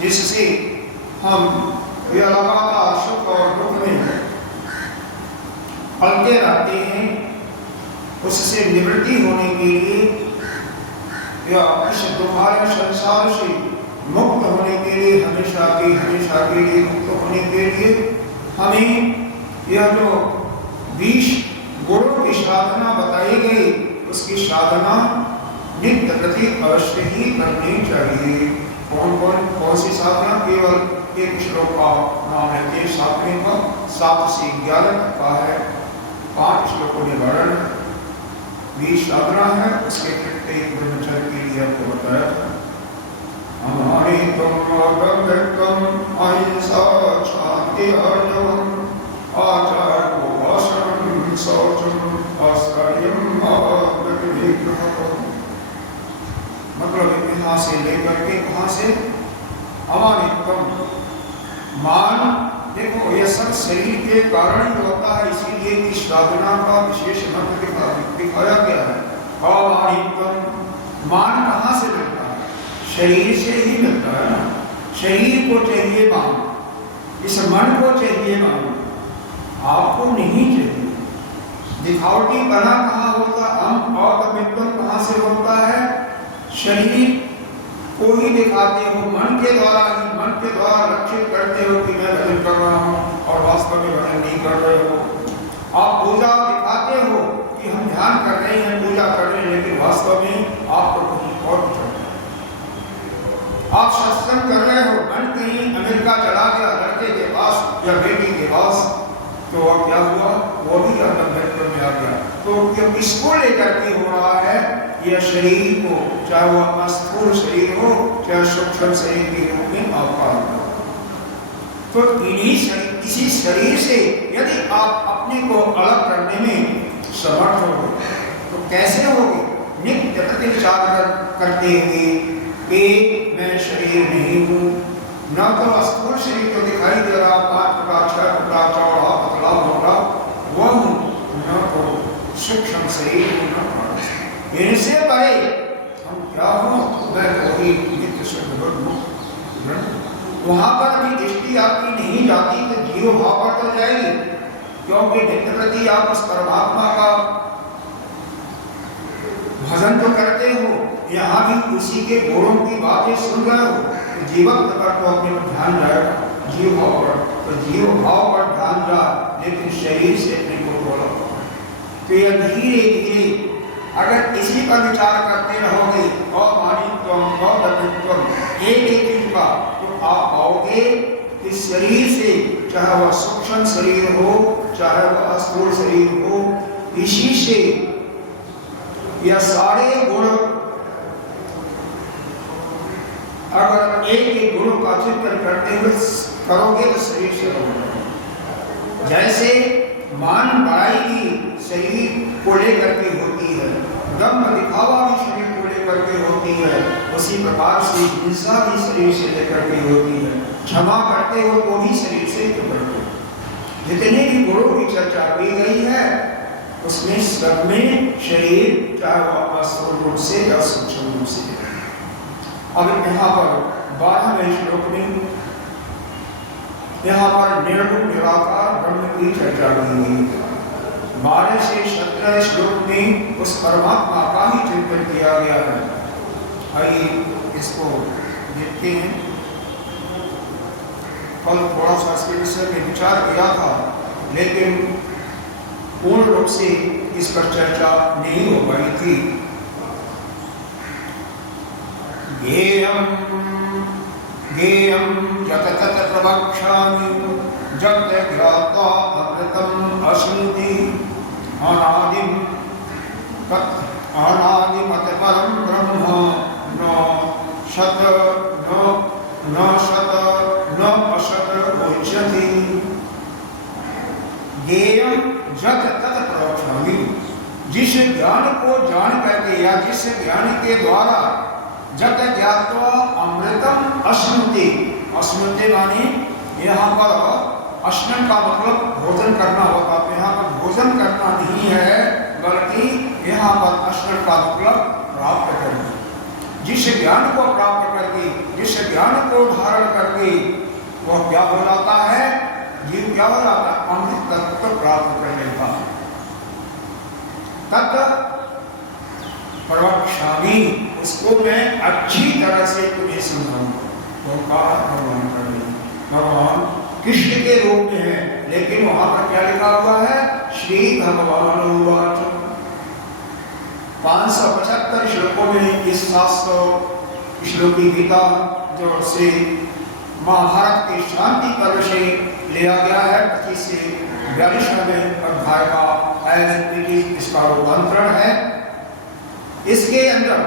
जिससे हम यह लगातार सुख और दुख में पलते रहते हैं, उससे निवृत्ति होने के लिए या इस दुखालय संसार से मुक्त होने के लिए हमेशा के लिए मुक्त होने के लिए हमें यह जो 20 गुणों की साधना बताई गई, उसकी साधना नित्य प्रति अवश्य ही करनी चाहिए। कौन सी साधना? केवल एक श्लोक का नाम है, के साधने का 7 से 11 तक का है, 5 श्लोकों में वर्णन है, 20 साधना है। उसके प्रत्येक ब्रह्मचर्य के लिए आपको बताया था। हमारे तुम अहिंसा शांति अर्जवम आचार्य भाषण शौचम अस्कर्यम मतलब यहाँ से लेकर के कहाँ से हमारे तुम मान, देखो ये सब शरीर के कारण ही होता है, इसीलिए इस साधना का विशेष महत्व दिखाया गया है। हमारे तुम मान कहाँ से मिलता है? शरीर से ही मिलता है ना। शरीर को चाहिए मान, इस मन को चाहिए मान, आपको नहीं चाहिए। दिखावटी बना कहाँ होता? हम और मित्रम कहाँ से होता है? शरीर को ही दिखाते हो, मन के द्वारा ही, मन के द्वारा लक्षित करते हो कि मैं भजन कर रहा हूँ और वास्तव में भजन नहीं कर रहे हो। आप पूजा दिखाते हो कि हम ध्यान कर रहे हैं, पूजा कर रहे हैं, लेकिन वास्तव में आपको कहीं और चल रहा है। आप सत्संग कर रहे हो, मन कहीं अमेरिका चला गया लड़के के पास या बेटी के पास, तो अब क्या हुआ? वो भी अंधत्व में आ गया। तो जब इसको लेकर के हो रहा है, यह शरीर को, चाहे वह स्थूल शरीर हो चाहे सूक्ष्म शरीर के रूप में आकार हो, तो इसी शरीर से यदि आप अपने को अलग करने में समर्थ हो तो कैसे होगे? नित्य प्रति विचार करते हुए कि मैं शरीर नहीं हूँ, न तो स्थूल शरीर को दिखाई दे रहा 5 टुकड़ा 6 टुकड़ा चौड़ा पतला मोटा वह हूँ, न तो सूक्ष्म शरीर हूँ, न इनसे परे हम क्या हो? मैं वही नित्य शुद्ध मुक्त। वहां पर भी दृष्टि आपकी नहीं जाती तो जीव भाव पर तो जाएगी, क्योंकि नित्य प्रति आप उस परमात्मा का भजन तो करते हो, यहाँ भी उसी के गुणों की बातें सुन रहे हो। जीवत्व पर तो अपने पर ध्यान जाएगा, जीव भाव पर, तो जीव भाव पर ध्यान जा, लेकिन शरीर से अपने को बोला। तो यह धीरे धीरे अगर इसी पर विचार करते रहोगे और मानित्वम और दत्तत्वम एक चीज का, तो आप पाओगे कि शरीर से, चाहे वह सूक्ष्म शरीर हो चाहे वह स्थूल शरीर हो, इसी से यह सारे गुण, अगर एक गुणों का चिंतन करते हुए करोगे तो शरीर से होगा। जैसे मान बड़ाई भी शरीर को लेकर के होती है, दम्भ दिखावा भी शरीर को लेकर के होती है, उसी प्रकार से हिंसा भी शरीर से लेकर के होती है। क्षमा करते हो वो भी शरीर से ही करते हो। जितने भी गुणों की चर्चा की गई है उसमें सब में शरीर, चाहे वह स्थूल रूप से या सूक्ष्म रूप से। अब यहाँ पर 12वें श्लोक में यहाँ पर निर्गुण निराकार ब्रह्म की चर्चा की गई। 12 से 17 श्लोक में उस परमात्मा का ही चिंतन किया गया है। आइए इसको देखते हैं। कल थोड़ा सा इसके विषय में विचार किया था, लेकिन पूर्ण रूप से इस पर चर्चा नहीं हो पाई थी। ज्ञेयं यत् तत् प्रवक्ष्यामि यत् ज्ञात्वा अमृतम् अश्नुते अनादिमत् परं ब्रह्म न शत न असत उच्यते। ज्ञेयं यत् तत् प्रवक्ष्यामि, जिस ज्ञान को जान करके या जिस ज्ञान के द्वारा जब ज्ञात्वा अमृतम अश्नुते, अश्नुते माने यहाँ पर अश्नन का मतलब भोजन करना होता है। यहाँ पर भोजन करना नहीं है, बल्कि यहाँ पर अश्नन का मतलब प्राप्त करना। जिस ज्ञान को प्राप्त करके, जिस ज्ञान को धारण करके वह क्या हो जाता है, जीव क्या हो जाता है, अमृत तत्व प्राप्त कर लेता है। तत्व प्रवक्ष्यामि, उसको मैं अच्छी तरह से तुम्हें समझाऊंगा। भगवान कर रहे, भगवान कृष्ण के रूप में है, लेकिन वहां पर क्या लिखा हुआ है, श्री भगवान उवाच। 575 श्लोकों में इस 700 श्लोकी गीता जो से महाभारत के शांति पर्व से लिया गया है, 25 से 42वें अध्याय का इसका रूपांतरण है। इसके अंदर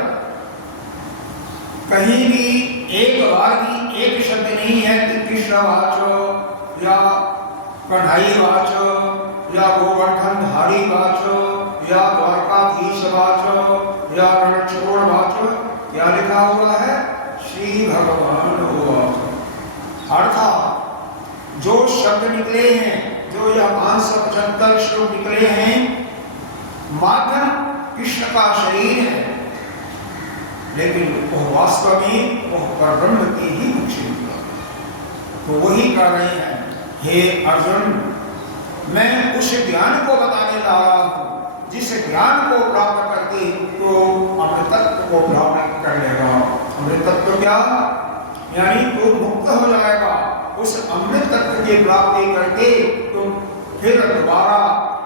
कहीं भी एक बार भी एक शब्द नहीं है कि कृष्ण वाचो या कन्हई वाचो या गोवर्धन धारी वाचो या द्वारकाधीश वाचो या रणछोड़ वाचो। क्या लिखा हुआ है, श्री भगवान वाचो। अर्थात जो शब्द निकले हैं, जो यह 575 श्लोक निकले हैं, माध्यम कृष्ण का शरीर है, लेकिन वह वास्तव में वह परब्रह्म की ही मुक्ति निकला। तो वही कह रहे हैं, हे अर्जुन, मैं उस ज्ञान को बताने जा रहा हूं, जिस ज्ञान को प्राप्त करके तो अमृतत्व को प्राप्त कर लेगा। अमृतत्व क्या, यानी तो मुक्त हो जाएगा। उस अमृत तत्व की प्राप्ति करके तो फिर दोबारा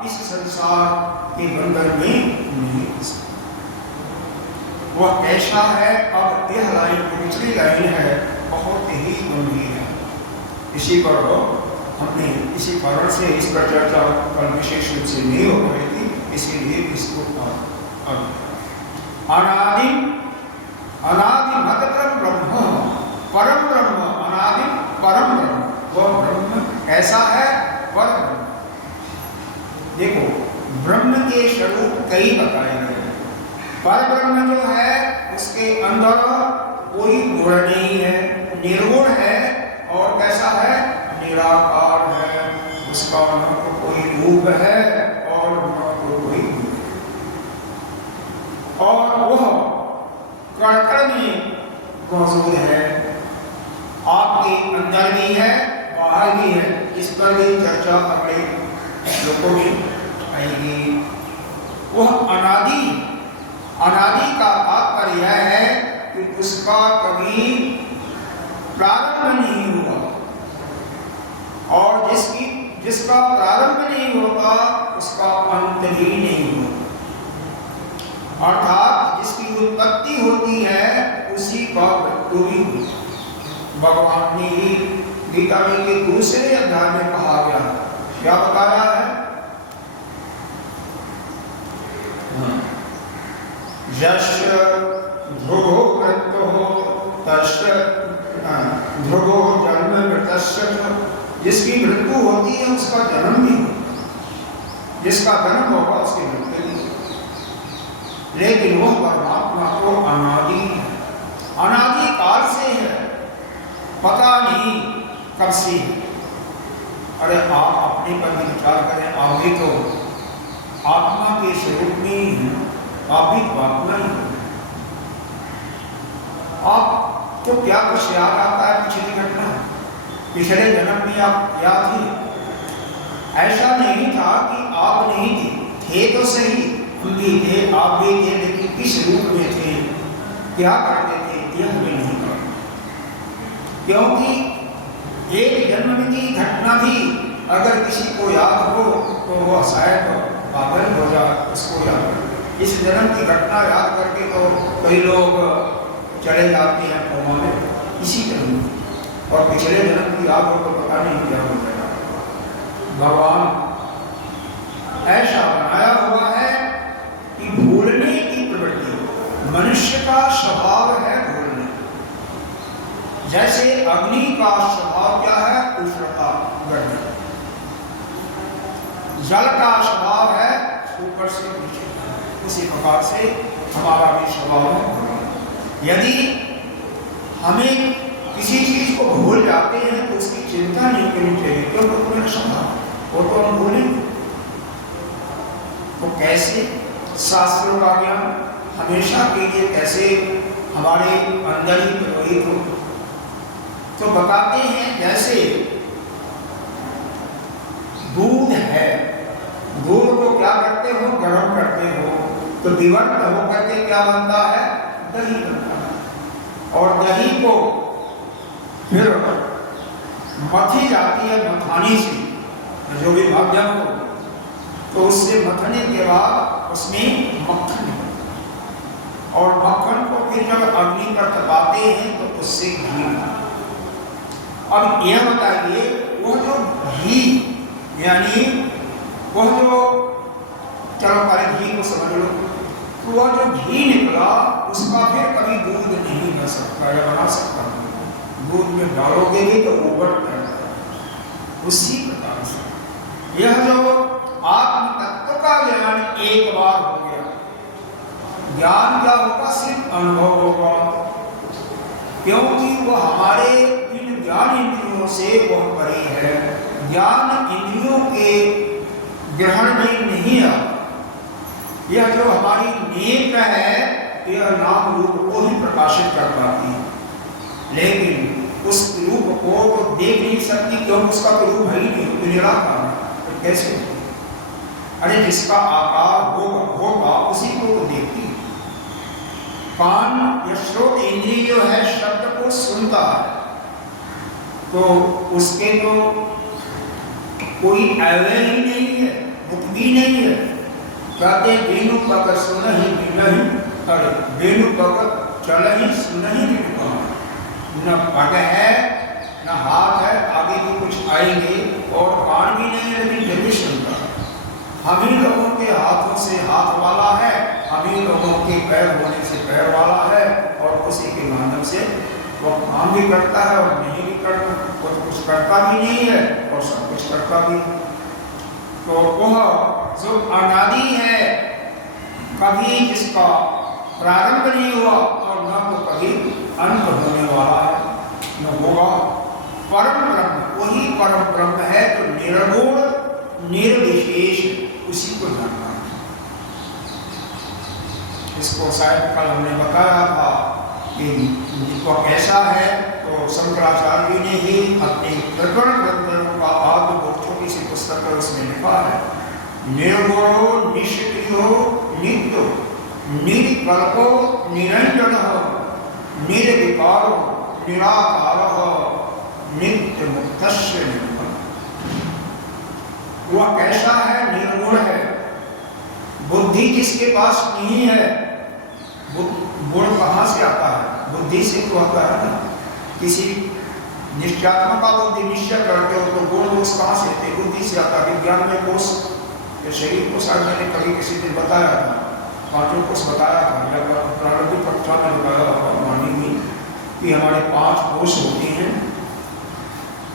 इस संसार के बंधन में नहीं फंस सकते। वह कैसा है, अब यह लाइन पिछली लाइन है, बहुत ही गंभीर है। इसी पर हमने इसी कारण से इस पर चर्चा कल विशेष रूप से नहीं हो रही थी, इसीलिए इसको अनादि अनादि मतलब ब्रह्म, परम ब्रह्म, अनादि परम ब्रह्म। वह ब्रह्म कैसा है, परम। देखो, ब्रह्म के स्वरूप कई बताए गए। पर ब्रह्म जो है उसके अंदर कोई गुण नहीं है, निर्गुण है, और कैसा है, निराकार है। उसका न तो कोई रूप है और न तो कोई गुण, और वह कण-कण में मौजूद है। आपके अंदर भी है, बाहर भी है। इस पर भी चर्चा अगले श्लोकों में आएगी। वह अनादि, अनादि का तात्पर्य यह है कि उसका कभी प्रारंभ नहीं हुआ, और जिसका प्रारंभ नहीं होता उसका अंत ही नहीं होता। अर्थात जिसकी उत्पत्ति होती है उसी का मृत्यु भी होती है। भगवान ने ही गीता में के दूसरे अध्याय में कहा गया, क्या बताया है, यस्य ध्रुवो मृत्युः तस्य ध्रुवो जन्म मृतस्य। जिसकी मृत्यु होती है उसका जन्म भी होगा, जिसका जन्म होगा उसकी मृत्यु भी होगी। लेकिन वह परमात्मा तो अनादि है, अनादि काल से है, पता नहीं कब से है। अरे आप अपने पर भी विचार करें, आप भी तो आत्मा के स्वरूप में ही है, आप भी तो आत्मा ही है। आप तो क्या कुछ याद आता है पिछली घटना, पिछले जन्म में आप क्या थे? ऐसा नहीं था कि आप नहीं थे तो सही, हम भी थे, आप भी थे, लेकिन किस रूप में थे, क्या करते थे, यह हमें नहीं पता। क्योंकि एक जन्म की घटना भी अगर किसी को याद हो तो वह शायद पागल हो जाए उसको याद। इस जन्म की घटना याद करके तो कई लोग चले जाते हैं कोमा में इसी जन्म, और पिछले जन्म की याद हो तो पता नहीं क्या हो जाएगा। भगवान ऐसा बनाया हुआ है कि भूलने की प्रवृत्ति, मनुष्य का स्वभाव है भूलने। जैसे अग्नि का स्वभाव क्या है, उष्णता, गर्मी। जल का स्वभाव है ऊपर से नीचे, उसी प्रकार से हमारा भी स्वभाव है। यदि हमें किसी चीज को भूल जाते हैं तो उसकी चिंता नहीं करनी चाहिए, क्योंकि तो मेरा स्वभाव वो तो हम भूलेंगे। तो कैसे शास्त्रों का ज्ञान हमेशा के लिए कैसे हमारे अंदर ही प्रवहित हो। तो बताते हैं जैसे दूध है, दूध को क्या करते हो, गर्म करते हो, तो विवर्त होकर के क्या बनता है, दही बनता है। और दही को फिर मथी जाती है मथानी से, जो भी माध्यम हो, तो उससे मथने के बाद उसमें मक्खन निकलता है। और मक्खन को फिर जब अग्नि पर तपाते हैं तो उससे घी। अब यह बताइए, वह जो घी यानी वह जो, चलो पहले घी को समझ लो, तो वह जो घी निकला उसका फिर कभी दूध नहीं बन सकता या बना सकता। दूध में डालोगे भी तो उबलता है। उसी प्रकार से यह जो आत्म तत्व का ज्ञान एक बार हो गया, ज्ञान क्या होगा, सिर्फ अनुभव होगा, क्योंकि वह हमारे इन ज्ञान इंद्रियों से वह परे है। ज्ञान इंद्रियों के ग्रहण में नहीं आ, यह जो हमारी नेत्र है यह नाम रूप को ही प्रकाशित कर पाती है, लेकिन उस रूप को तो देख नहीं सकती, क्योंकि उसका तो रूप है ही नहीं, तो निराकार है। तो कैसे? अरे जिसका आकार होगा उसी को तो देखती है। कान या श्रोत इंद्रिय जो है शब्द को सुनता है, तो उसके तो कोई अवय ही नहीं है, मुख भी नहीं है। कहते बेनु पकड़ सुन ही नहीं, अरे बेनु पकड़ चल ही सुन ही नहीं, न पग है न हाथ है, आगे भी कुछ आएंगे, और कान भी नहीं है लेकिन जल्दी सुनता है। हम ही लोगों के हाथों से हाथ वाला है, हम ही लोगों के पैर होने से पैर वाला है, और उसी के माध्यम से वह काम भी करता है और नहीं भी करता, कुछ करता भी नहीं है और सब कुछ करता भी है। तो वह जो अनादि है, कभी जिसका प्रारंभ नहीं हुआ और न तो कभी अंत होने वाला है, न होगा। परम ब्रह्म, वही परम ब्रह्म है तो निर्गुण निर्विशेष, उसी को जानना है। इसको शायद कल हमने बताया था कि वह कैसा है, तो शंकराचार्य ने ही अपने प्रकरण ग्रंथों का आत्मबोध छोटी सी पुस्तक है उसमें लिखा है, निर्गुणो निष्क्रियो नित्यो निर्विकल्पो निरंजन निर्विकारो निराकारो नित्य मुक्तस्य निर्मल। वह कैसा है, निर्गुण है, बुद्धि जिसके पास नहीं है, गुण कहाँ से आता है, बुद्धि से तो आता है ना। किसी निश्चयात्मक का बुद्धि निश्चय करते हो तो गुण दोष कहाँ से आते, बुद्धि से आता है। विज्ञान में कोष, शरीर को शायद मैंने कभी किसी दिन बताया था, पांचों कोष बताया था, या प्रारंभिक कक्षा में बताया मानेंगे कि हमारे 5 कोष होते हैं।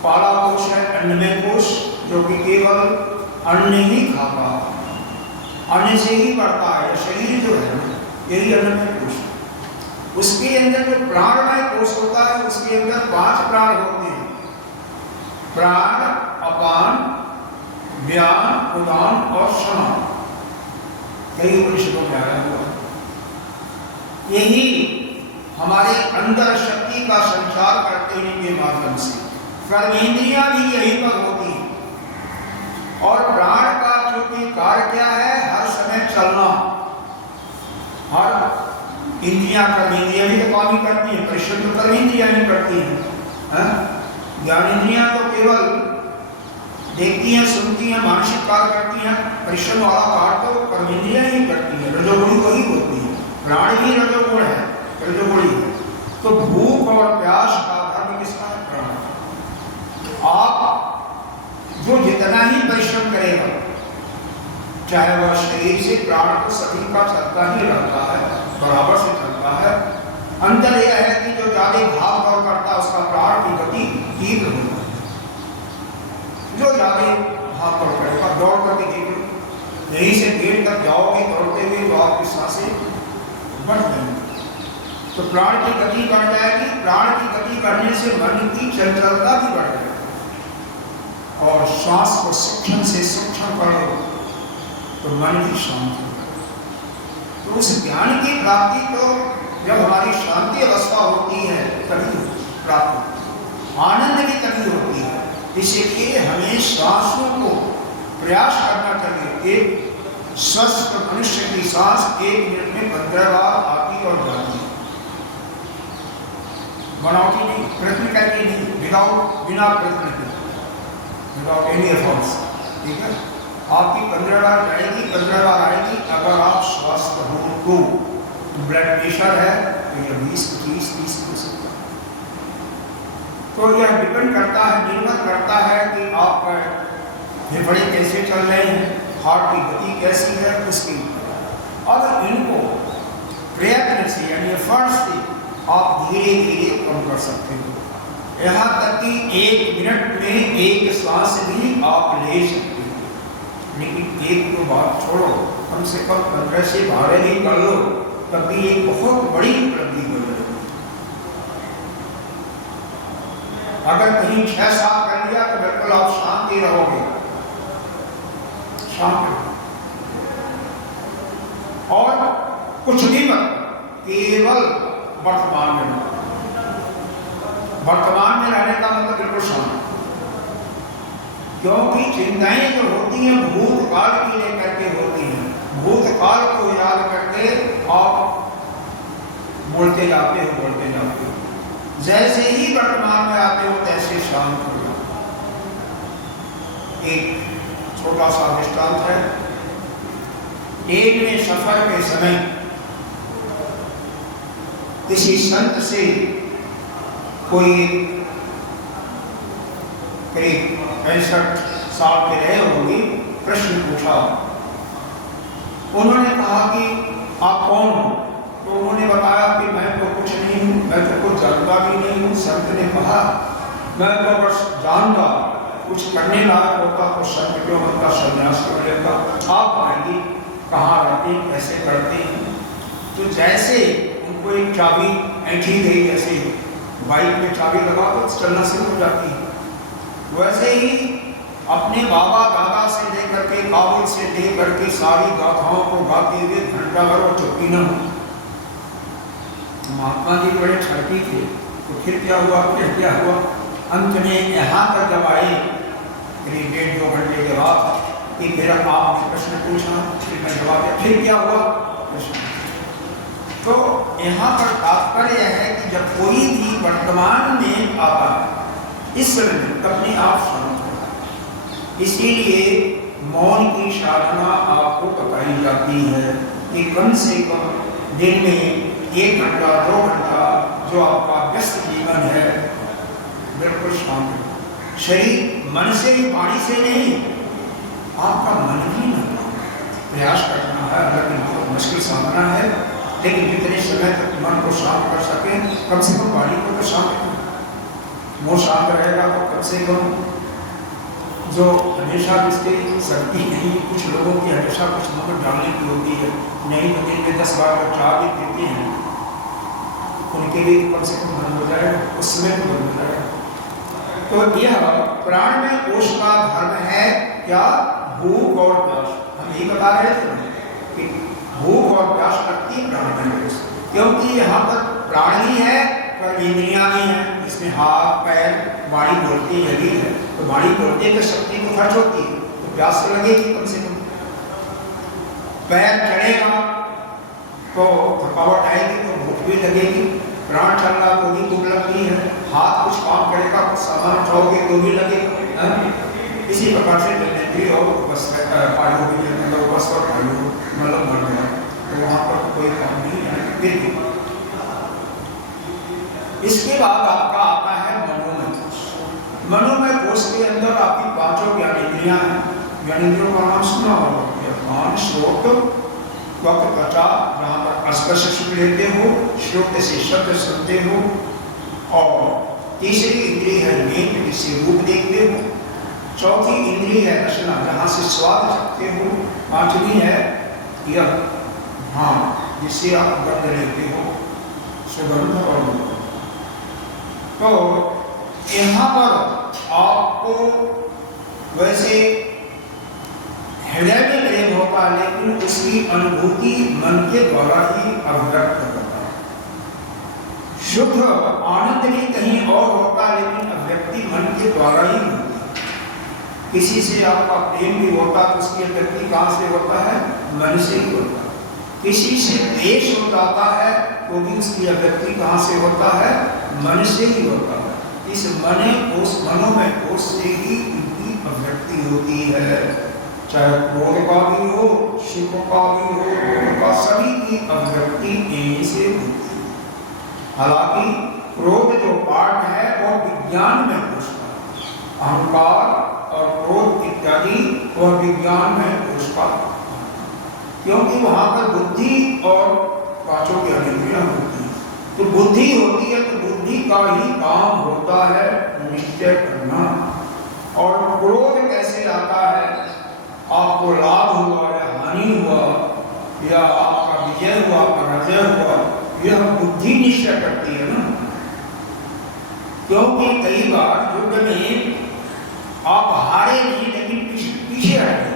पहला कोष है अन्नमय कोष, जो कि केवल अन्न ही खाता, अन्न से ही बढ़ता है, शरीर जो है यही अन्नमय कोष। उसके अंदर जो प्राणमय कोष होता है, उसके अंदर 5 प्राण होते हैं, प्राण, अपान, व्यान, उदान और समान। कई उपनिषदों में आया हुआ, यही हमारे अंदर शक्ति का संचार करते हैं के माध्यम से। कर्मेंद्रियां भी यहीं पर होती हैं। और प्राण का चूंकि कार्य क्या है, हर समय चलना, हर इंद्रियां, कर्मेंद्रियां भी तो काम ही करती हैं, परिश्रम तो कर्मेंद्रियां ही करती हैं। ज्ञानेंद्रियां तो केवल देखती हैं, सुनती हैं, मानसिक कार्य करती हैं, परिश्रम वाला कार्य तो कर्मेंद्रियां ही करती हैं, रजोगुणी वही होती है। प्राण भी रजोगुण है, रजोगुणी है। तो भूख और प्यास का धर्म किसका है, प्राण। आप जो जितना ही परिश्रम करेगा, चाहे वह शरीर से प्राण को सभी का चलता ही रहता है, बराबर से चलता है। अंतर यह है कि जो ज्यादा भाग दौड़ करता है उसका प्राण की गति तीव्र होती है। जो ज्यादा भाग दौड़ करेगा, दौड़ करके देख लो, यहीं से गेट तक जाओगे दौड़ते हुए तो आपकी सांसें बढ़ जाएंगी, तो प्राण की गति बढ़ जाएगी। प्राण की गति बढ़ने से मन की चंचलता भी बढ़ जाएगी। और श्वास को सूक्ष्म से सूक्ष्म कर लो तो मन की शांति। तो उस ज्ञान की प्राप्ति तो जब हमारी शांति अवस्था होती है तभी प्राप्त होती है, आनंद भी तभी होती है। इसलिए हमें श्वासों को प्रयास करना चाहिए। एक स्वस्थ मनुष्य की सांस 1 मिनट में 15 बार आती और जाती है, बनावटी नहीं, प्रयत्न करके नहीं, बिना प्रयत्न के, विदाउट एनी एफर्ट्स। ठीक है, आपकी 15 बार जाएगी, 15 बार आएगी। अगर आप स्वस्थ हो तो ब्लड प्रेशर है तो यह 20, 25, 30 हो सकता है। तो यह डिपेंड करता है, निर्भर करता है कि आपका फेफड़े कैसे चल रहे हैं, हार्ट की गति कैसी है, उसकी। अब इनको प्रयत्न से यानी एफर्ट से आप धीरे धीरे कम कर सकते हो। यहाँ तक कि 1 मिनट में 1 श्वास भी आप ले सकते हो, लेकिन एक तो बात छोड़ो, कम से कम 15 से 12 ही कर लो, तब भी एक बहुत बड़ी उपलब्धि हो जाएगी। अगर कहीं 6-7 कर लिया तो बिल्कुल आप शांति रहोगे, शांत। और कुछ भी मत, केवल वर्तमान में रहने का मतलब बिल्कुल शांत। क्योंकि चिंताएं जो होती हैं भूतकाल की लेकर के होती हैं, भूतकाल को याद करके आप बोलते जाते हो। जैसे ही वर्तमान में आते हो तैसे शांत हो जाओ। एक छोटा सा दृष्टांत है। ट्रेन में सफर के समय किसी संत से कोई करीब 65 साल के रहे होंगे प्रश्न पूछा। उन्होंने कहा कि आप कौन हो? तो उन्होंने बताया कि मैं तो कुछ नहीं हूँ, मैं तो कुछ जानता भी नहीं हूँ। संत ने कहा मैं तो बस जानता, कुछ करने लायक होता तो संत क्यों बनता, संन्यास क्यों लेता। आप आएंगे, कहाँ रहते, कैसे करते हैं। तो जैसे उनको एक चाबी ऐंठी गई, जैसे बाइक में चाबी लगा तो चलना शुरू हो जाती है, वैसे ही अपने बाबा दादा से लेकर के, काबुल से लेकर के सारी गाथाओं को गाते हुए घंटा भर और चुप्पी न हो। महात्मा जी बड़े छठी थे, तो फिर क्या हुआ, अंत में यहाँ पर जब आए करीब 1-2 घंटे के बाद कि फिर आपने प्रश्न पूछा, फिर मैं जवाब दिया, फिर क्या हुआ प्रश्न। तो यहाँ पर तात्पर्य है कि जब कोई भी वर्तमान में आता है, इस समय में अपने आप शांत होता है। इसीलिए मौन की साधना आपको बताई जाती है कि कम से कम दिन में 1 घंटा 2 घंटा जो आपका व्यस्त जीवन है बिल्कुल शांत हो। शरीर मन से ही, वाणी से नहीं, आपका मन भी न प्रयास करना है। हालांकि बहुत मुश्किल साधना है, लेकिन जितने समय तक मन को शांत कर सके, कम से कम वाणी को तो शांत रखें। वो शांत रहेगा तो कम से कम जो हमेशा जिसकी शक्ति नहीं, कुछ लोगों की हमेशा कुछ नमक डालने की होती है, नहीं तो दिन में 10 बार चाय भी पीते हैं, उनके लिए कम से कम बंद हो जाएगा, उस समय तो बंद हो जाएगा। तो यह प्राण में कोश का धर्म है क्या, भूख और प्यास। हम यही बता रहे थे कि भूख और प्यास लगती है प्राण में, क्योंकि यहाँ पर प्राण ही है पर इंद्रियां भी हैं, इसमें हाथ पैर वाणी बोलती लगी है, तो वाणी बोलते तो शक्ति को खर्च होती है, तो प्यास तो लगेगी कम से कम। पैर चढ़ेगा तो थकावट आएगी, तो भूख भी लगेगी। प्राण चल रहा तो भी भूख लगती है, हाथ कुछ काम करेगा, कुछ सामान उठाओगे तो भी लगेगा। इसी प्रकार से चलने भी और बस पायु भी मतलब बस और पायु मतलब बढ़ गया, तो वहाँ पर कोई काम नहीं है। फिर इसके बाद आपका आता है मनोमय कोश। मनोमय कोश के अंदर आपकी 5 ज्ञानेंद्रियां हैं। ज्ञानेंद्रियों का नाम सुना होगा, कान, श्रोत, त्वक, त्वचा, जहाँ पर स्पर्श सुख लेते हो, श्रोत से शब्द सुनते हो, और तीसरी इंद्रिय है नेत्र, जिससे रूप देखते हो। चौथी इंद्रिय है रसना, जहाँ से स्वाद चखते हो। 5वीं है यह घ्राण, जिससे आप गंध लेते हो, सुगंध और। तो यहाँ पर आपको वैसे हृदय में प्रेम होगा, लेकिन उसकी अनुभूति मन के द्वारा ही अभिव्यक्त होता है। शुद्ध आनंद भी कहीं और होता है, लेकिन अभिव्यक्ति मन के द्वारा ही होती है। किसी से आपका प्रेम भी होता है तो उसकी अभिव्यक्ति कहाँ से होता है? मन से ही होता है। किसी से द्वेष हो जाता है तो भी उसकी अभिव्यक्ति कहाँ से होता है? मन से ही होता है। इस मनोमय कोश से ही इनकी अभिव्यक्ति होती है। चाहे क्रोध का भी हो, सुख का भी हो, दुख का, सभी की अभिव्यक्ति यहीं से होती है। हालांकि क्रोध जो पाठ है वो विज्ञान में कोशता है, अहंकार और क्रोध इत्यादि वह विज्ञान में कोशता है, क्योंकि वहां पर बुद्धि और पांचों की अनिंद्रियां होती है। तो बुद्धि होती है तो बुद्धि का ही काम होता है निश्चय करना। और क्रोध कैसे आता है? आपको लाभ हुआ या हानि हुआ या आपका विजय हुआ, पराजय हुआ, यह बुद्धि निश्चय करती है ना। क्योंकि कई बार युद्ध में आप हारे नहीं लेकिन पीछे हटे।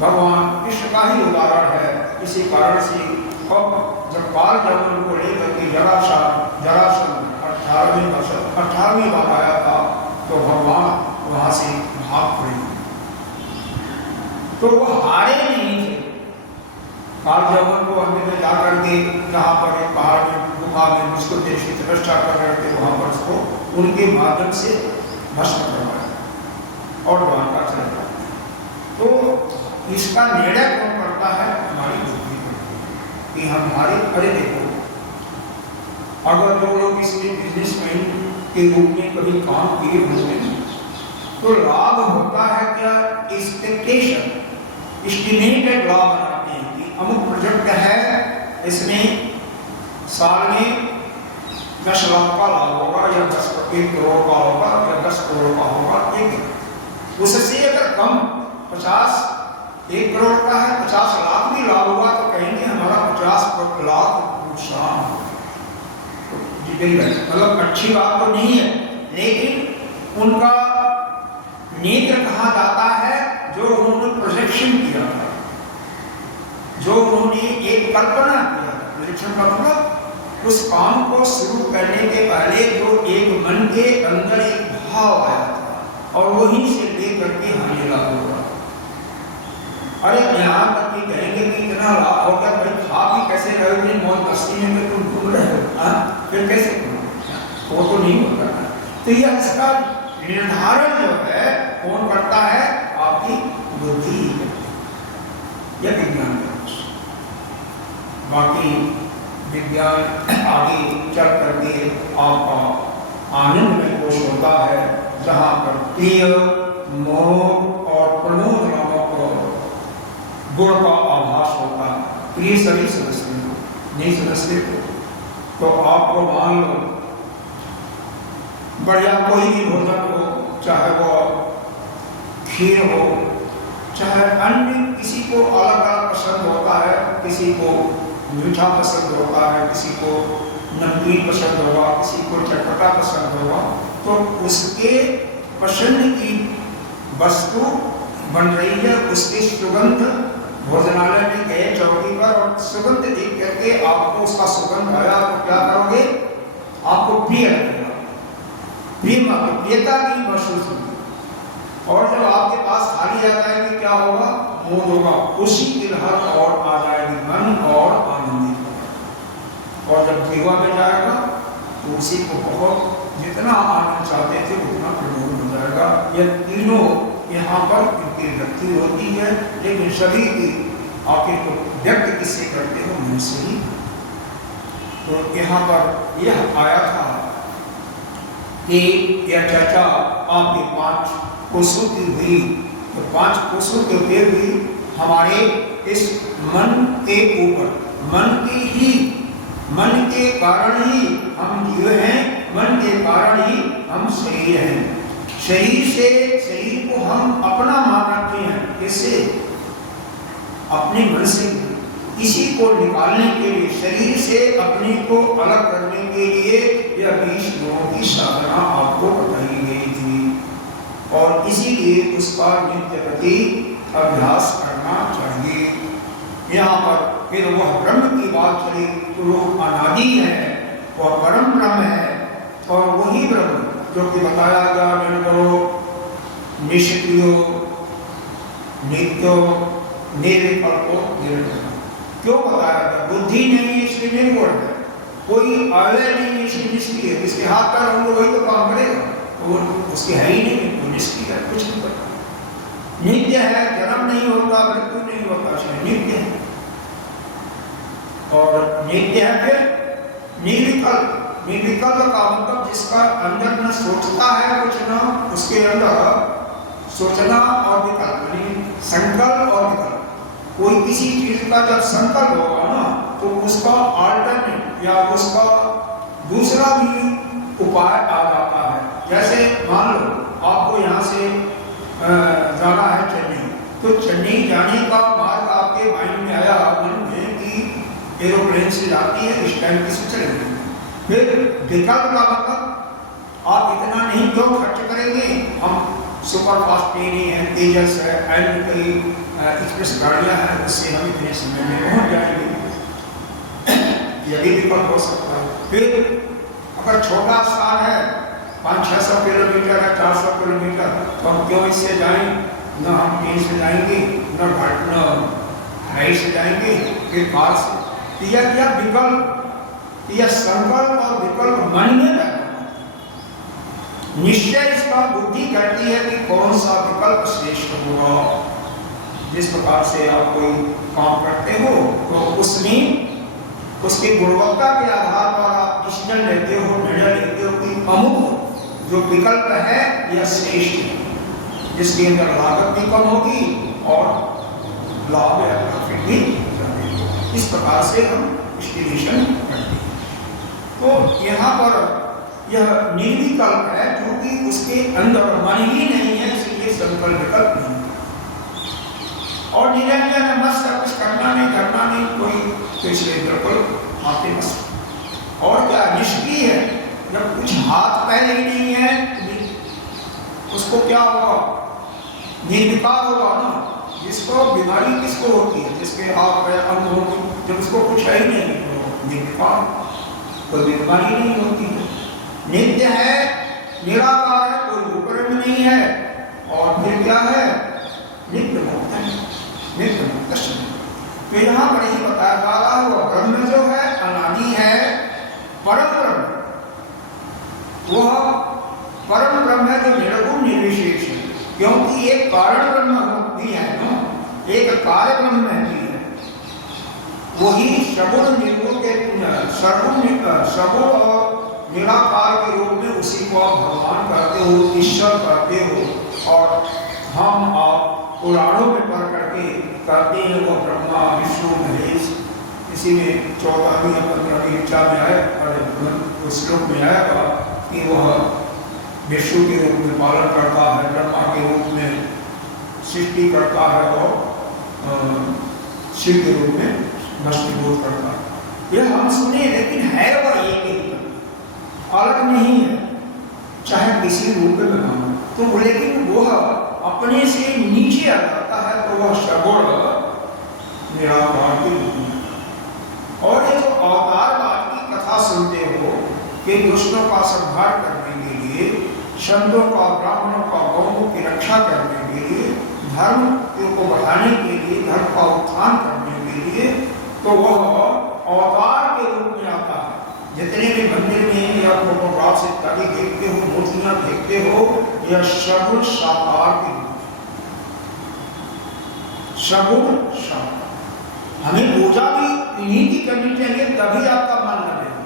भगवान कृष्ण का ही उदाहरण है। इसी कारण से जब बाल जमन को लेकर के जरासंध 18वीं बार आया था तो भगवान वहां से भाग पड़े, तो वो हारे नहीं थे। बाल जमन को हमने में जाकर के जहाँ पर एक पहाड़ में गुफा में मुझको देश की तपस्या कर रहे थे, वहां पर उसको उनके माध्यम से भस्म करवाया और द्वारका चले गया। तो इसका निर्णय कौन करता है? हमारी बुद्धि कि हमारे, अरे देखो, अगर जो लोग इसमें बिजनेसमैन के रूप में कभी काम किए होंगे तो लाभ होता है क्या? एक्सपेक्टेशन, एस्टिमेटेड लाभ बनाते हैं कि अमुक प्रोजेक्ट है, इसमें साल में 10 लाख का लाभ होगा या 1 करोड़ का होगा या 10 करोड़ का होगा। एक उससे अगर कम 1 करोड़ का है, 50 लाख भी लाभ हुआ तो कहेंगे हमारा 50 लाख नुकसान। मतलब अच्छी बात तो नहीं है, लेकिन उनका नेत्र कहा जाता है जो उन्होंने प्रोजेक्शन किया था, जो उन्होंने एक कल्पना किया। प्रोजेक्शन का मतलब उस काम को शुरू करने के पहले जो एक मन के अंदर एक भाव आया था और वहीं से लेकर के हानि लाभ हुआ। अरे यहाँ तक कि कहेंगे कि इतना लाभ हो गया, भाई खा भी कैसे रहे, मौज मस्ती में तुम घूम रहे हो, फिर कैसे वो तो नहीं होता। तो यह इसका निर्धारण जो है कौन करता है? आपकी बुद्धि, यह विज्ञान है। बाकी विज्ञान आगे चल करके आपका आनंद में कोश होता है, जहाँ पर प्रिय, मोह और प्रमोद नामक गुण का आभास होता है। प्रिय सभी समझते हो, नहीं समझते तो आपको मान लो बढ़िया कोई भी भोजन हो, चाहे वो खीर हो, चाहे अन्य, किसी को अलग अलग पसंद होता है, किसी को मीठा पसंद होता है, किसी को नमकीन पसंद होगा, किसी को चटपटा पसंद होगा, तो उसके पसंद की वस्तु बन रही है, उसकी सुगंध, भोजनालय में गए चौकी पर और सुगंध देख करके आपको उसका सुगंध आया तो क्या करोगे? आपको प्रिय लगेगा, प्रियता की महसूस होगी। और जब आपके पास थाली जाता है कि क्या होगा? मोद होगा, उसी की लहर और आ जाएगी, मन और आनंदित होगा। और जब जीवा में जाएगा तो उसी को बहुत जितना आनंद चाहते थे उतना प्रमोद हो जाएगा। यह तीनों यहाँ पर इनकी व्यक्ति होती है, लेकिन सभी की आखिर को व्यक्त किससे करते हो? मन से ही। तो यहाँ पर यह आया था कि यह चर्चा आपके 5 कोषों की हुई, तो 5 कोषों के हुए भी हमारे इस मन के ऊपर, मन के कारण ही हम जीव हैं, मन के कारण ही हम शरीर हैं। शरीर को हम अपना मान रखते हैं, कैसे? अपने मन से किसी को निकालने के लिए, शरीर से अपने को अलग करने के लिए यह 20 गुणों की साधना आपको बताई गई थी, और इसीलिए उसका नित्य प्रति अभ्यास करना चाहिए। यहाँ पर फिर वह ब्रह्म की बात चली, तो वो अनादि है, वह परम ब्रह्म है। और वही ब्रह्म जो कि बताया गया निर्गुणो, निष्क्रियो, नित्यो, निर्विकल्पो, निर्गुण। क्यों बताया गया? बुद्धि नहीं है इसलिए निर्गुण है, कोई अवयव नहीं है इसलिए निष्क्रिय है। इसके हाथ पैर होंगे वही तो काम करेगा, तो वो उसके है ही नहीं, वो निष्क्रिय है, कुछ नहीं करता। नित्य है, जन्म नहीं होता, मृत्यु नहीं होता, इसलिए नित्य है। और नित्य है फिर निर्विकल्प। निर्विकल्प का मतलब जिसका अंदर न सोचता है कुछ, न उसके अंदर सोचना और विकल्प, यानी संकल्प और विकल्प। कोई किसी चीज का जब संकल्प होगा ना, तो उसका अल्टरनेट या उसका दूसरा भी उपाय आ जाता है। जैसे मान लो आपको यहाँ से जाना है चेन्नई, तो चेन्नई जाने का मार्ग आपके माइंड में आया, मन में कि एरोप्लेन से जाती है, इस टाइम की से चलेंगे। फिर विकल्प का मतलब आप इतना नहीं क्यों खर्च करेंगे, हम सुपर फास्ट ट्रेन है, तेजस है, एंड कई एक्सप्रेस गाड़ियाँ हैं, उससे हम इतने समय में पहुँच जाएंगे। यही विकल्प हो सकता है। फिर अगर छोटा स्थान है, 500-600 किलोमीटर है, 400 किलोमीटर, तो हम क्यों इससे जाएं? न हम ट्रेन से जाएंगे, न हवाई से जाएंगे, फिर कार से। यह विकल्प, यह संकल्प और विकल्प मन में रहता है। निश्चय इसका बुद्धि कहती है कि कौन सा विकल्प श्रेष्ठ होगा। जिस प्रकार से आप कोई काम करते हो, तो उसमें उसकी गुणवत्ता के आधार पर आप डिसीजन लेते हो, निर्णय लेते हो कि अमुक जो विकल्प है यह श्रेष्ठ है, जिसके अंदर लागत भी कम होगी और लाभ या प्रॉफिट भी ज्यादा। इस प्रकार से हम एस्टिमेशन करते हैं। तो यहाँ पर यह निर्विकल्प है, क्योंकि उसके अंदर मन ही नहीं है, इसलिए संकल्प विकल्प नहीं। और निरंजन है, मस्त कुछ करना नहीं, करना नहीं कोई, तो इसलिए बिल्कुल आते मस्त। और क्या निष्क्रिय है, जब कुछ हाथ पैर ही नहीं है, उसको क्या होगा? निर्विकार होगा ना। जिसको बीमारी किसको होती है? जिसके हाथ पैर अंग होगी, जब उसको कुछ है ही नहीं तो निर्विकार, कोई बीमारी नहीं होती है। नित्य है, निराकार है, कोई उपरम नहीं है, और फिर क्या है? नित्य मुक्त है, नित्य मुक्त। तो यहाँ पर ही बताया जा रहा है, वह ब्रह्म जो है अनादि है, परम ब्रह्म। वह परम ब्रह्म है जो निर्गुण निर्विशेष है, क्योंकि एक कारण ब्रह्म भी है ना, एक कार्य ब्रह्म भी है। वही सगुण निर्गुण के सगुण और निराकार के रूप में उसी को आप भगवान करते हो, ईश्वर करते हो। और हम आप पुराणों में पढ़ करके कहते हैं वो ब्रह्मा विष्णु महेश। इसी में 14वीं या 15वीं ऋचा में आए और उस श्लोक में आएगा कि वह विष्णु के रूप में पालन करता है, ब्रह्मा के रूप में सृष्टि करता है और शिव के रूप में भस्मीभूत करता है। यह हम सुने, लेकिन है वह एक ही, अलग नहीं है, चाहे किसी रूप में मानो तो। लेकिन वह अपने से नीचे आ जाता है, तो वह सगुण निराकार के रूप में। और ये जो अवतारवाद की कथा सुनते हो कि दुष्टों का संहार करने के लिए, संतों का, ब्राह्मणों का, गौओं की रक्षा करने के लिए, धर्म को बढ़ाने के लिए, धर्म का उत्थान करने के लिए, तो वह अवतार के रूप में आता है। जितने भी मंदिर में या फोटोग्राफ इत्यादि देखते हो, मूर्तियां देखते हो, यह सगुण साकार के रूप, सगुण साकार। हमें पूजा भी इन्हीं की करनी चाहिए, तभी आपका मन लगेगा।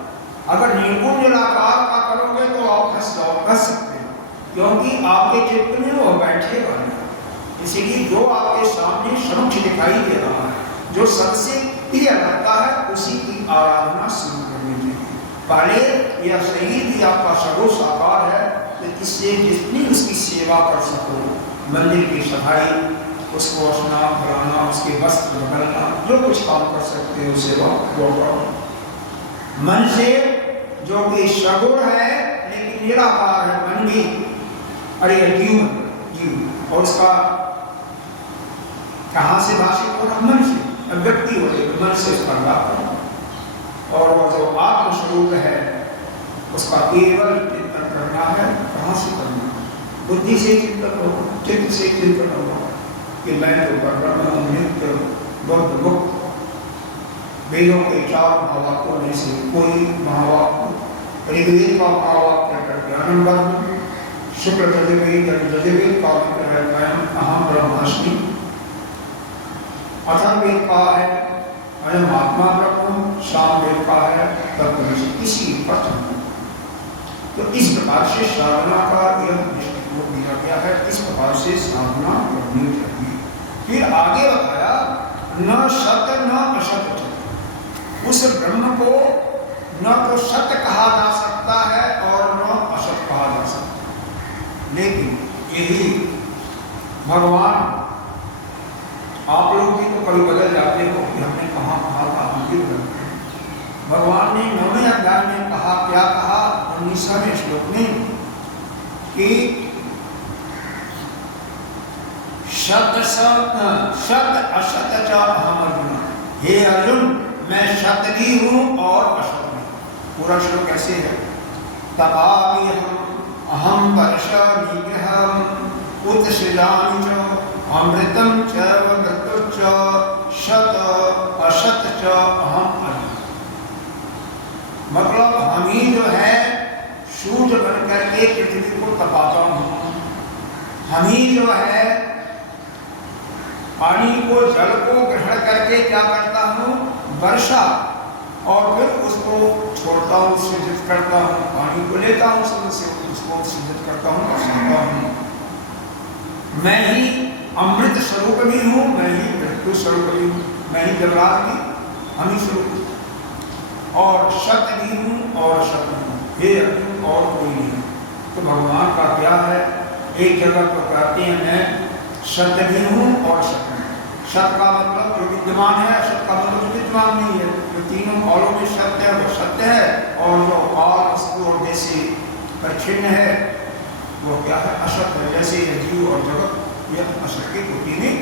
अगर निर्गुण निराकार का करोगे तो आप हंस सकते हो, क्योंकि आपके चित्त में वो बैठेगा नहीं। इसीलिए जो आपके सामने समक्ष दिखाई दे रहा है, जो सबसे प्रिय लगता है, उसी की आराधना शुरू करनी चाहिए। पहले यह शरीर भी आपका सगुण साकार है, तो इससे जितनी उसकी सेवा कर सको, मंदिर की सफाई, उसको स्नान कराना, उसके वस्त्र बदलना, जो कुछ काम कर सकते हो सेवा वो करो। मन से जो कि सगुण है लेकिन निराकार है, मन भी, अरे जीव, और उसका कहाँ से भाषित हो रहा? मन से। व्यक्ति हो रहे मन से उसका लाभ, और जो आत्मस्वरूप है उसका केवल चिंतन करना है। कहाँ से करना? बुद्धि से चिंतन हो, चित्त से चिंतन हो कि मैं तो ब्रह्म नित्य बुद्ध मुक्त, वेदों के 4 महावाक्यों में से कोई महावाक्य, ऋग्वेद का महावाक्य ज्ञानम ब्रह्म, शुक्ल यजुर्वेद का मंत्र है अयम अहम ब्रह्मास्मि, अथर्ववेद का है अयम आत्मा ब्रह्म, सामवेद का है तत्त्वमसि। इसी प्रथम तो इस प्रकार से साधना का यह दृष्टिकोण दिया गया है। इस प्रकार से साधना करनी चाहिए। फिर आगे बताया न सत्य न असत्य, उस ब्रह्म को न तो सत्य कहा जा सकता है और न असत्य कहा जा सकता है। लेकिन यही भगवान, आप लोग भी तो कभी बदल जाते हो कि हमने कहा था हम क्यों बदलते हैं। भगवान ने 9वें अध्याय में कहा, क्या कहा 19वें श्लोक में कि सत्य असत्य च अहम अर्जुन, हे अर्जुन मैं सत्य भी हूँ और असत्य भी। पूरा श्लोक कैसे है? तपापि अहम वर्ष निग्रहम उत्सृजामि च अमृतम च मृत्यु च सत असत च अहम अर्जुन। मतलब हम ही जो है सूर्य बन करके पृथ्वी को तपाता हूँ, हम ही जो है पानी को, जल को ग्रहण करके क्या करता हूँ, वर्षा, और फिर उसको छोड़ता हूँ, सृजित करता हूँ, पानी को लेता हूँ, उसको सृजित करता हूँ, बरसाता हूँ। मैं ही अमृत स्वरूप भी हूँ, मैं ही मृत्यु स्वरूप भी हूँ, मैं ही जलराज भी, हम ही स्वरूप, और सत्य भी हूँ और सत्य हूँ, हे अर्जुन और कोई नहीं। तो भगवान का क्या है, एक जगह पर कहते हैं मैं सत्य भी हूँ और सत्य हूँ। सत्य का मतलब जो विद्यमान है, असत्य का मतलब जो विद्यमान नहीं है। जो तीनों कालों में सत्य है वो सत्य है, और जो काल वस्तु और जैसे परिच्छिन्न है वो क्या है, असत्य है। जैसे जीव और जगत यह असत्य की कोटि में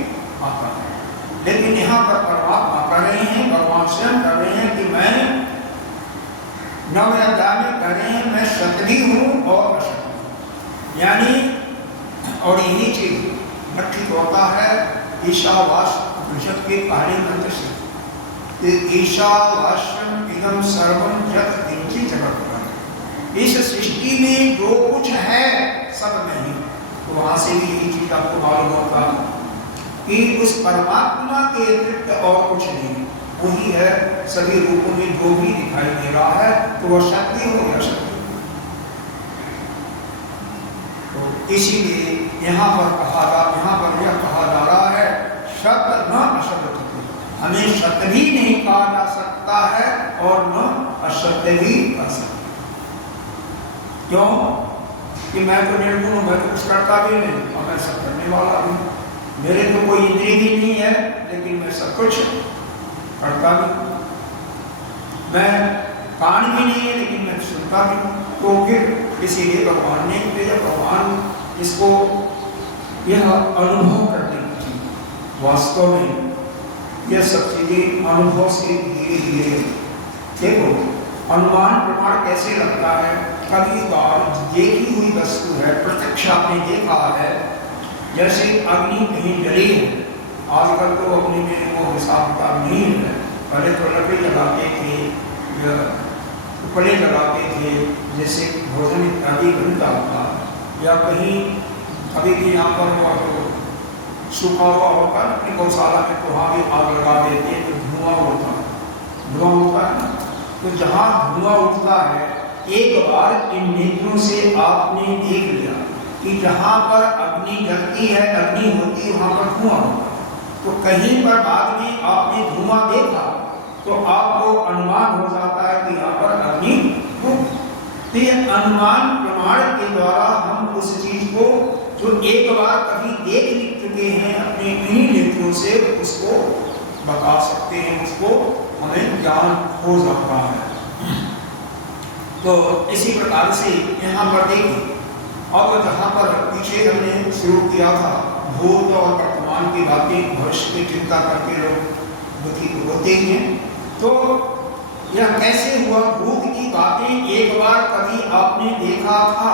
आता है। लेकिन यहाँ पर परमात्मा कर रहे हैं, भगवान स्वयं कर रहे हैं कि मैं 9वें अध्याय में कह रहे हैं मैं सत्य भी हूँ और असत्य हूँ। यानी और यही चीज ठीक होता है ईशावास्य उपनिषद के पहले मंत्र से, ईशावास्यम इदं सर्वं यत् किंचित जगत्। इस सृष्टि में जो कुछ है सब मैं ही। तो वहां से भी यही चीज आपको मालूम होता कि उस परमात्मा के अतिरिक्त और कुछ नहीं, वही है सभी रूपों में जो भी दिखाई दे रहा है, तो वह शक्ति हो या शक्ति। तो इसीलिए यहाँ पर यह कहा जा रहा है सत्य न असत्य, हमें सत्य भी नहीं कहा जा सकता है और न असत्य भी कह सकते। क्यों? कि मैं तो निर्गुण हूँ, मैं तो कुछ करता भी नहीं और मैं सब करने वाला भी, मेरे तो कोई इंद्रिय भी नहीं है लेकिन मैं सब कुछ करता भी, मैं कान भी नहीं है लेकिन मैं सुनता भी हूँ। तो फिर इसीलिए भगवान ने भगवान इसको यह अनुभव करने की चीज, वास्तव में यह सब चीजें अनुभव से धीरे धीरे देखो। अनुमान प्रमाण कैसे लगता है? कभी बार देखी हुई वस्तु है, प्रत्यक्ष आपने देखा है, जैसे अग्नि कहीं जली है। आजकल तो अग्नि में वो हिसाब किताब नहीं है, पहले तो लकड़ी जलाते थे, उपले जलाते थे, जैसे भोजन इत्यादि बनता था, या कहीं कभी भी यहाँ पर सूखा हुआ होता है अपनी गौशाला में, तो वहाँ भी आग लगा देते हैं तो धुआं होता है ना। तो जहाँ धुआं उठता है, एक बार इन नेत्रों से आपने देख लिया कि जहाँ पर अग्नि जलती है, अग्नि होती है, वहाँ पर धुआं होता है। तो कहीं पर बाद में आपने धुआं देखा तो आपको अनुमान हो जाता है कि यहाँ पर अग्नि होगी। तो ये अनुमान प्रमाण के द्वारा हम उस चीज को जो एक बार कभी देख चुके हैं अपने इन्हीं नेत्रों से, उसको बता सकते हैं, उसको हमें ज्ञान हो जाता है। तो इसी प्रकार से यहाँ पर देखिए, अब जहाँ पर पीछे हमने शुरू किया था भूत और वर्तमान की बातें, भविष्य की चिंता करके लोग दुखी होते ही हैं। तो यह कैसे हुआ? भूत की बातें एक बार कभी आपने देखा था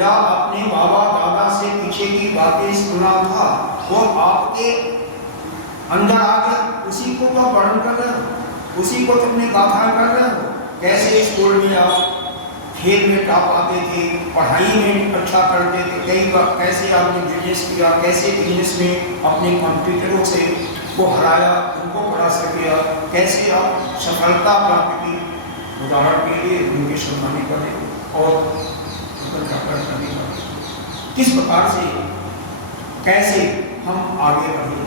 या अपने बाबा दादा से पीछे की बातें सुना था, वो आपके अंदर आ गया, उसी को तो वर्णन कर रहे हो, उसी को तुमने गाथा कर रहे हो। कैसे स्कूल में आप खेल में टॉप आते थे, पढ़ाई में अच्छा करते थे, कई बार कैसे आपने बिजनेस किया, कैसे बिजनेस में अपने कंप्यूटरों से को हराया, उनको बड़ा किया, कैसे आप सफलता प्राप्त की। उदाहरण के लिए उनके सम्मानित करें और करने किस प्रकार से कैसे हम आगे बढ़े।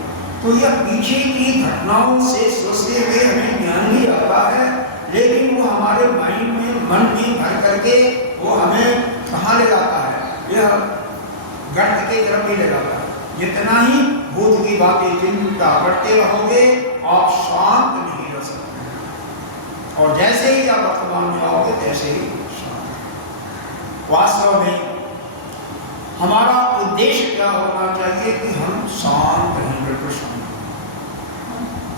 तो यह पीछे की घटनाओं से सोचते हुए हमें ज्ञान भी आता है, लेकिन वो हमारे माइंड में मन में भर करके वो हमें कहाँ ले जाता है? यह गर्त के तरफ ही ले जाता है। जितना ही भूत की बातें चिंता करते रहोगे आप शांत नहीं रह सकते, और जैसे ही आप वर्तमान में आओगे तैसे ही शांत। वास्तव में हमारा उद्देश्य क्या होना चाहिए कि हम शांत रहें, बिल्कुल शांत।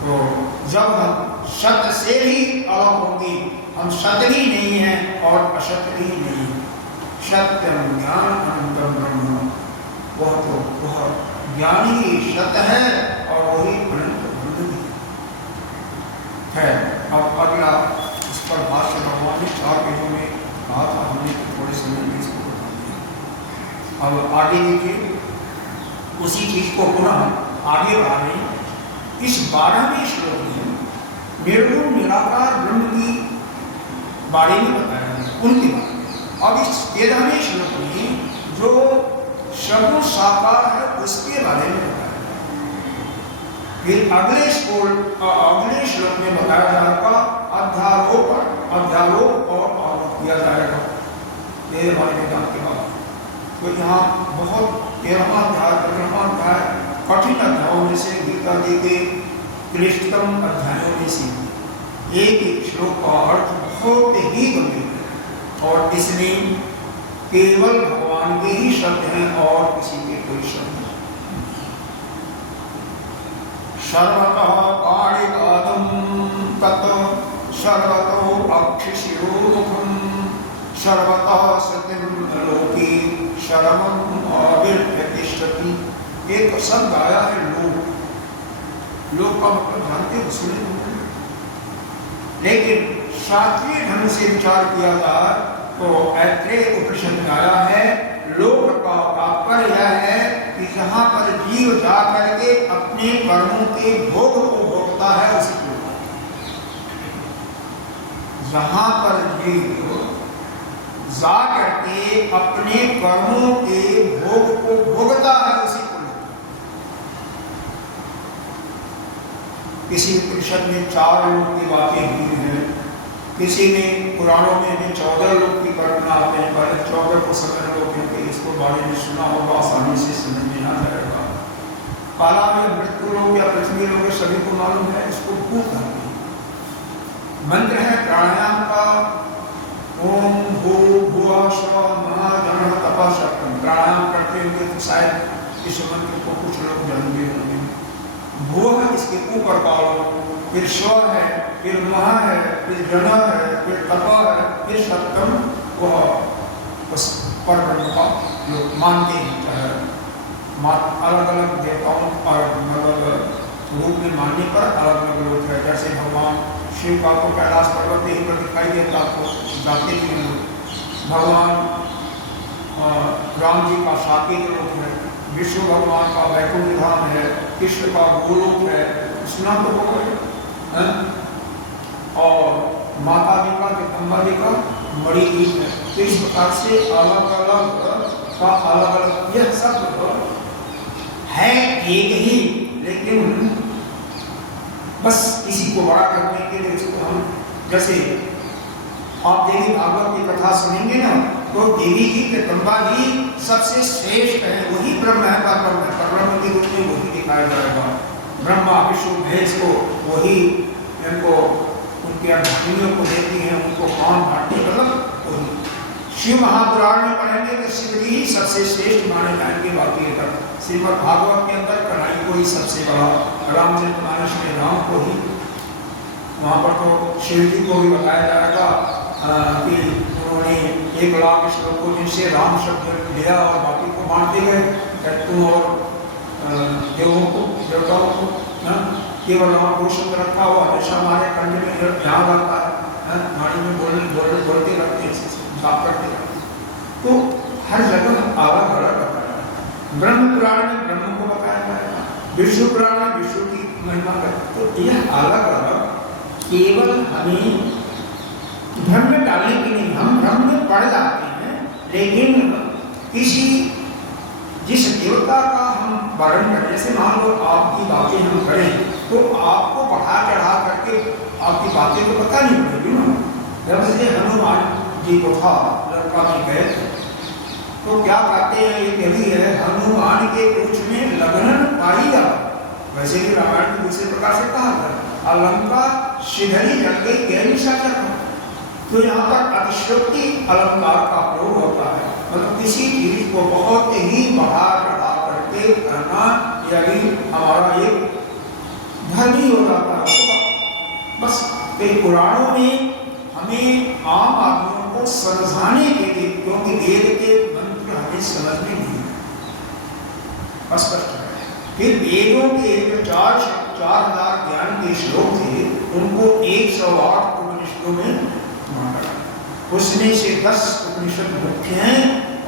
तो जब हम सत्य से भी अलग होंगे, हम सत्य भी नहीं हैं और असत्य भी नहीं है। सत्यम ज्ञान अनंतम ब्रह्म, वह ज्ञान ही सत्य है और वही अनंत ब्रह्म भी है। अब अगला इस पर भाष्य भगवान ने 4 पेजों में कहा था, हमने थोड़े समय में इसको बता दिया। अब आगे देखिए, उसी चीज को पुनः आगे बढ़ा रहे हैं। इस 12वें श्लोक में निर्गुण निराकार ब्रह्म की बारे में बताया है, उनके बारे में। अब इस 13वें श्लोक में जो सगुण साकार है उसके बारे में बताया है। फिर अगले श्लोक में बताया जाएगा अध्यारोप और आरोप किया जाएगा, ये हमारे वेदांत के बाद। तो यहाँ बहुत 13वां अध्याय 15वां अध्याय कठिन अध्यायों में से, गीता जी के क्लिष्टतम अध्यायों में से एक एक श्लोक का अर्थ बहुत ही गंभीर है, और इसमें केवल भगवान के ही शब्द हैं और किसी के कोई शब्द नहीं। सर्वतः पाणिपादं तत् सर्वतो अक्षिशिरोमुखं सर्वतः सत्यं लोके शरमं अविर्यतिष्ठति। एक शब्द आया है लोक का मतलब जानते हो, सुने होंगे, लेकिन शास्त्रीय ढंग से विचार किया जाए तो ऐत्रेय उपनिषद में आया है लोक का तात्पर्य यह है कि जहाँ पर जीव जा करके अपने कर्मों के भोग को भोगता है उसी को, जहाँ पर जीव जा करके अपने कर्मों के भोग को भोगता है उसी को। किसी उपनिषद में 4 लोक की बातें हुई हैं, किसी में पुराणों में 14 लोक की कल्पना आते हैं, पहले 14 को 17 लोक हैं, इसको बारे में सुना होगा, आसानी से समझ में आ जाएगा। काला में मृत्यु लोक या पृथ्वी लोक सभी को मालूम है, इसको भूत कहते हैं। मंत्र है प्राणायाम का, ओम भू भुवः स्वः महा गणः तपः शक्तिः। प्राणायाम करते हुए तो शायद इस मंत्र को कुछ लोग जानते होंगे। भूः इसके ऊपर का फिर स्व है, फिर महा है, फिर जन है, फिर तप है, फिर सप्तम, वह उस पर ब्रह्म का लोग मानते हैं। अलग अलग देवताओं और रूप में मानने पर अलग अलग लोग है। जैसे भगवान शिव का तो कैलाश पर्वत यहीं पर दिखाई देता, आपको जाते ही भगवान राम जी का साकेत लोक है, विष्णु भगवान का वैकुंठ धाम है, कृष्ण का गोलोक है, सुना तो होगा, और माता जी का जगदम्बा जी का मणिद्वीप है। तो इस प्रकार से अलग अलग का अलग अलग यह सब है एक ही, लेकिन बस किसी को बड़ा करने के लिए इसको हम, जैसे आप देवी भागवत की कथा सुनेंगे ना, तो देवी जी जगदम्बा जी सबसे श्रेष्ठ है, वही ब्रह्म है, परब्रह्म के रूप में वही दिखाया जाएगा। ब्रह्मा विष्णु महेश को वही इनको उनके अध्यात्मियों को देती हैं, उनको कौन बांटने मतलब वही। शिव महापुराण में पढ़ेंगे तो शिव जी ही सबसे श्रेष्ठ माने जाएंगे। बाकी श्रीमद् भागवत के अंदर कन्हैया को ही सबसे बड़ा, रामचरितमानस में राम को ही वहाँ पर तो शिव जी को भी बताया जाएगा कि उन्होंने 1 लाख श्लोकों जिनसे राम शब्द लिया और बाकी को बांटते गए, तुम और देवताओं को केवल राम को शब्द रखा हुआ हमेशा हमारे कंठ में ध्यान रखता है, वाणी में बोलते रहते हैं, बात करते रहते हैं। तो हर जगह अलग अलग बताया है। ब्रह्म पुराण में ब्रह्म को बताया जाएगा, विष्णु पुराण में विष्णु की महिमा करते। तो यह अलग अलग केवल हमें भ्रम में डालने की नहीं, हम भ्रम में पड़ जाते हैं, लेकिन किसी जिस देवता का हम वर्णन करें, जैसे मान लो आपकी बातें हम करें तो आपको बढ़ा चढ़ा करके आपकी बातें तो पता नहीं पड़ेगी ना। जब से हनुमान जी को था लंका में गए तो क्या कहते हैं, ये कही है हनुमान के पूछ में लगन पाई। वैसे भी रामायण में दूसरे प्रकार से कहा था अलंका शिधरी जल गई गहरी सागर। तो यहाँ पर अतिशयोक्ति अलंकार का प्रयोग होता है, मतलब किसी चीज को बहुत ही बढ़ा चढ़ा करके करना, यदि हमारा एक धर्म ही हो जाता है। बस पुराणों में हमें आम आदमियों को समझाने के लिए, क्योंकि वेद के मंत्र हमें समझ में नहीं स्पष्ट है। फिर वेदों के जो 4,000 ज्ञान के श्लोक थे उनको 108 उपनिषदों में बांटा, उसमें से 10 उपनिषद मुख्य हैं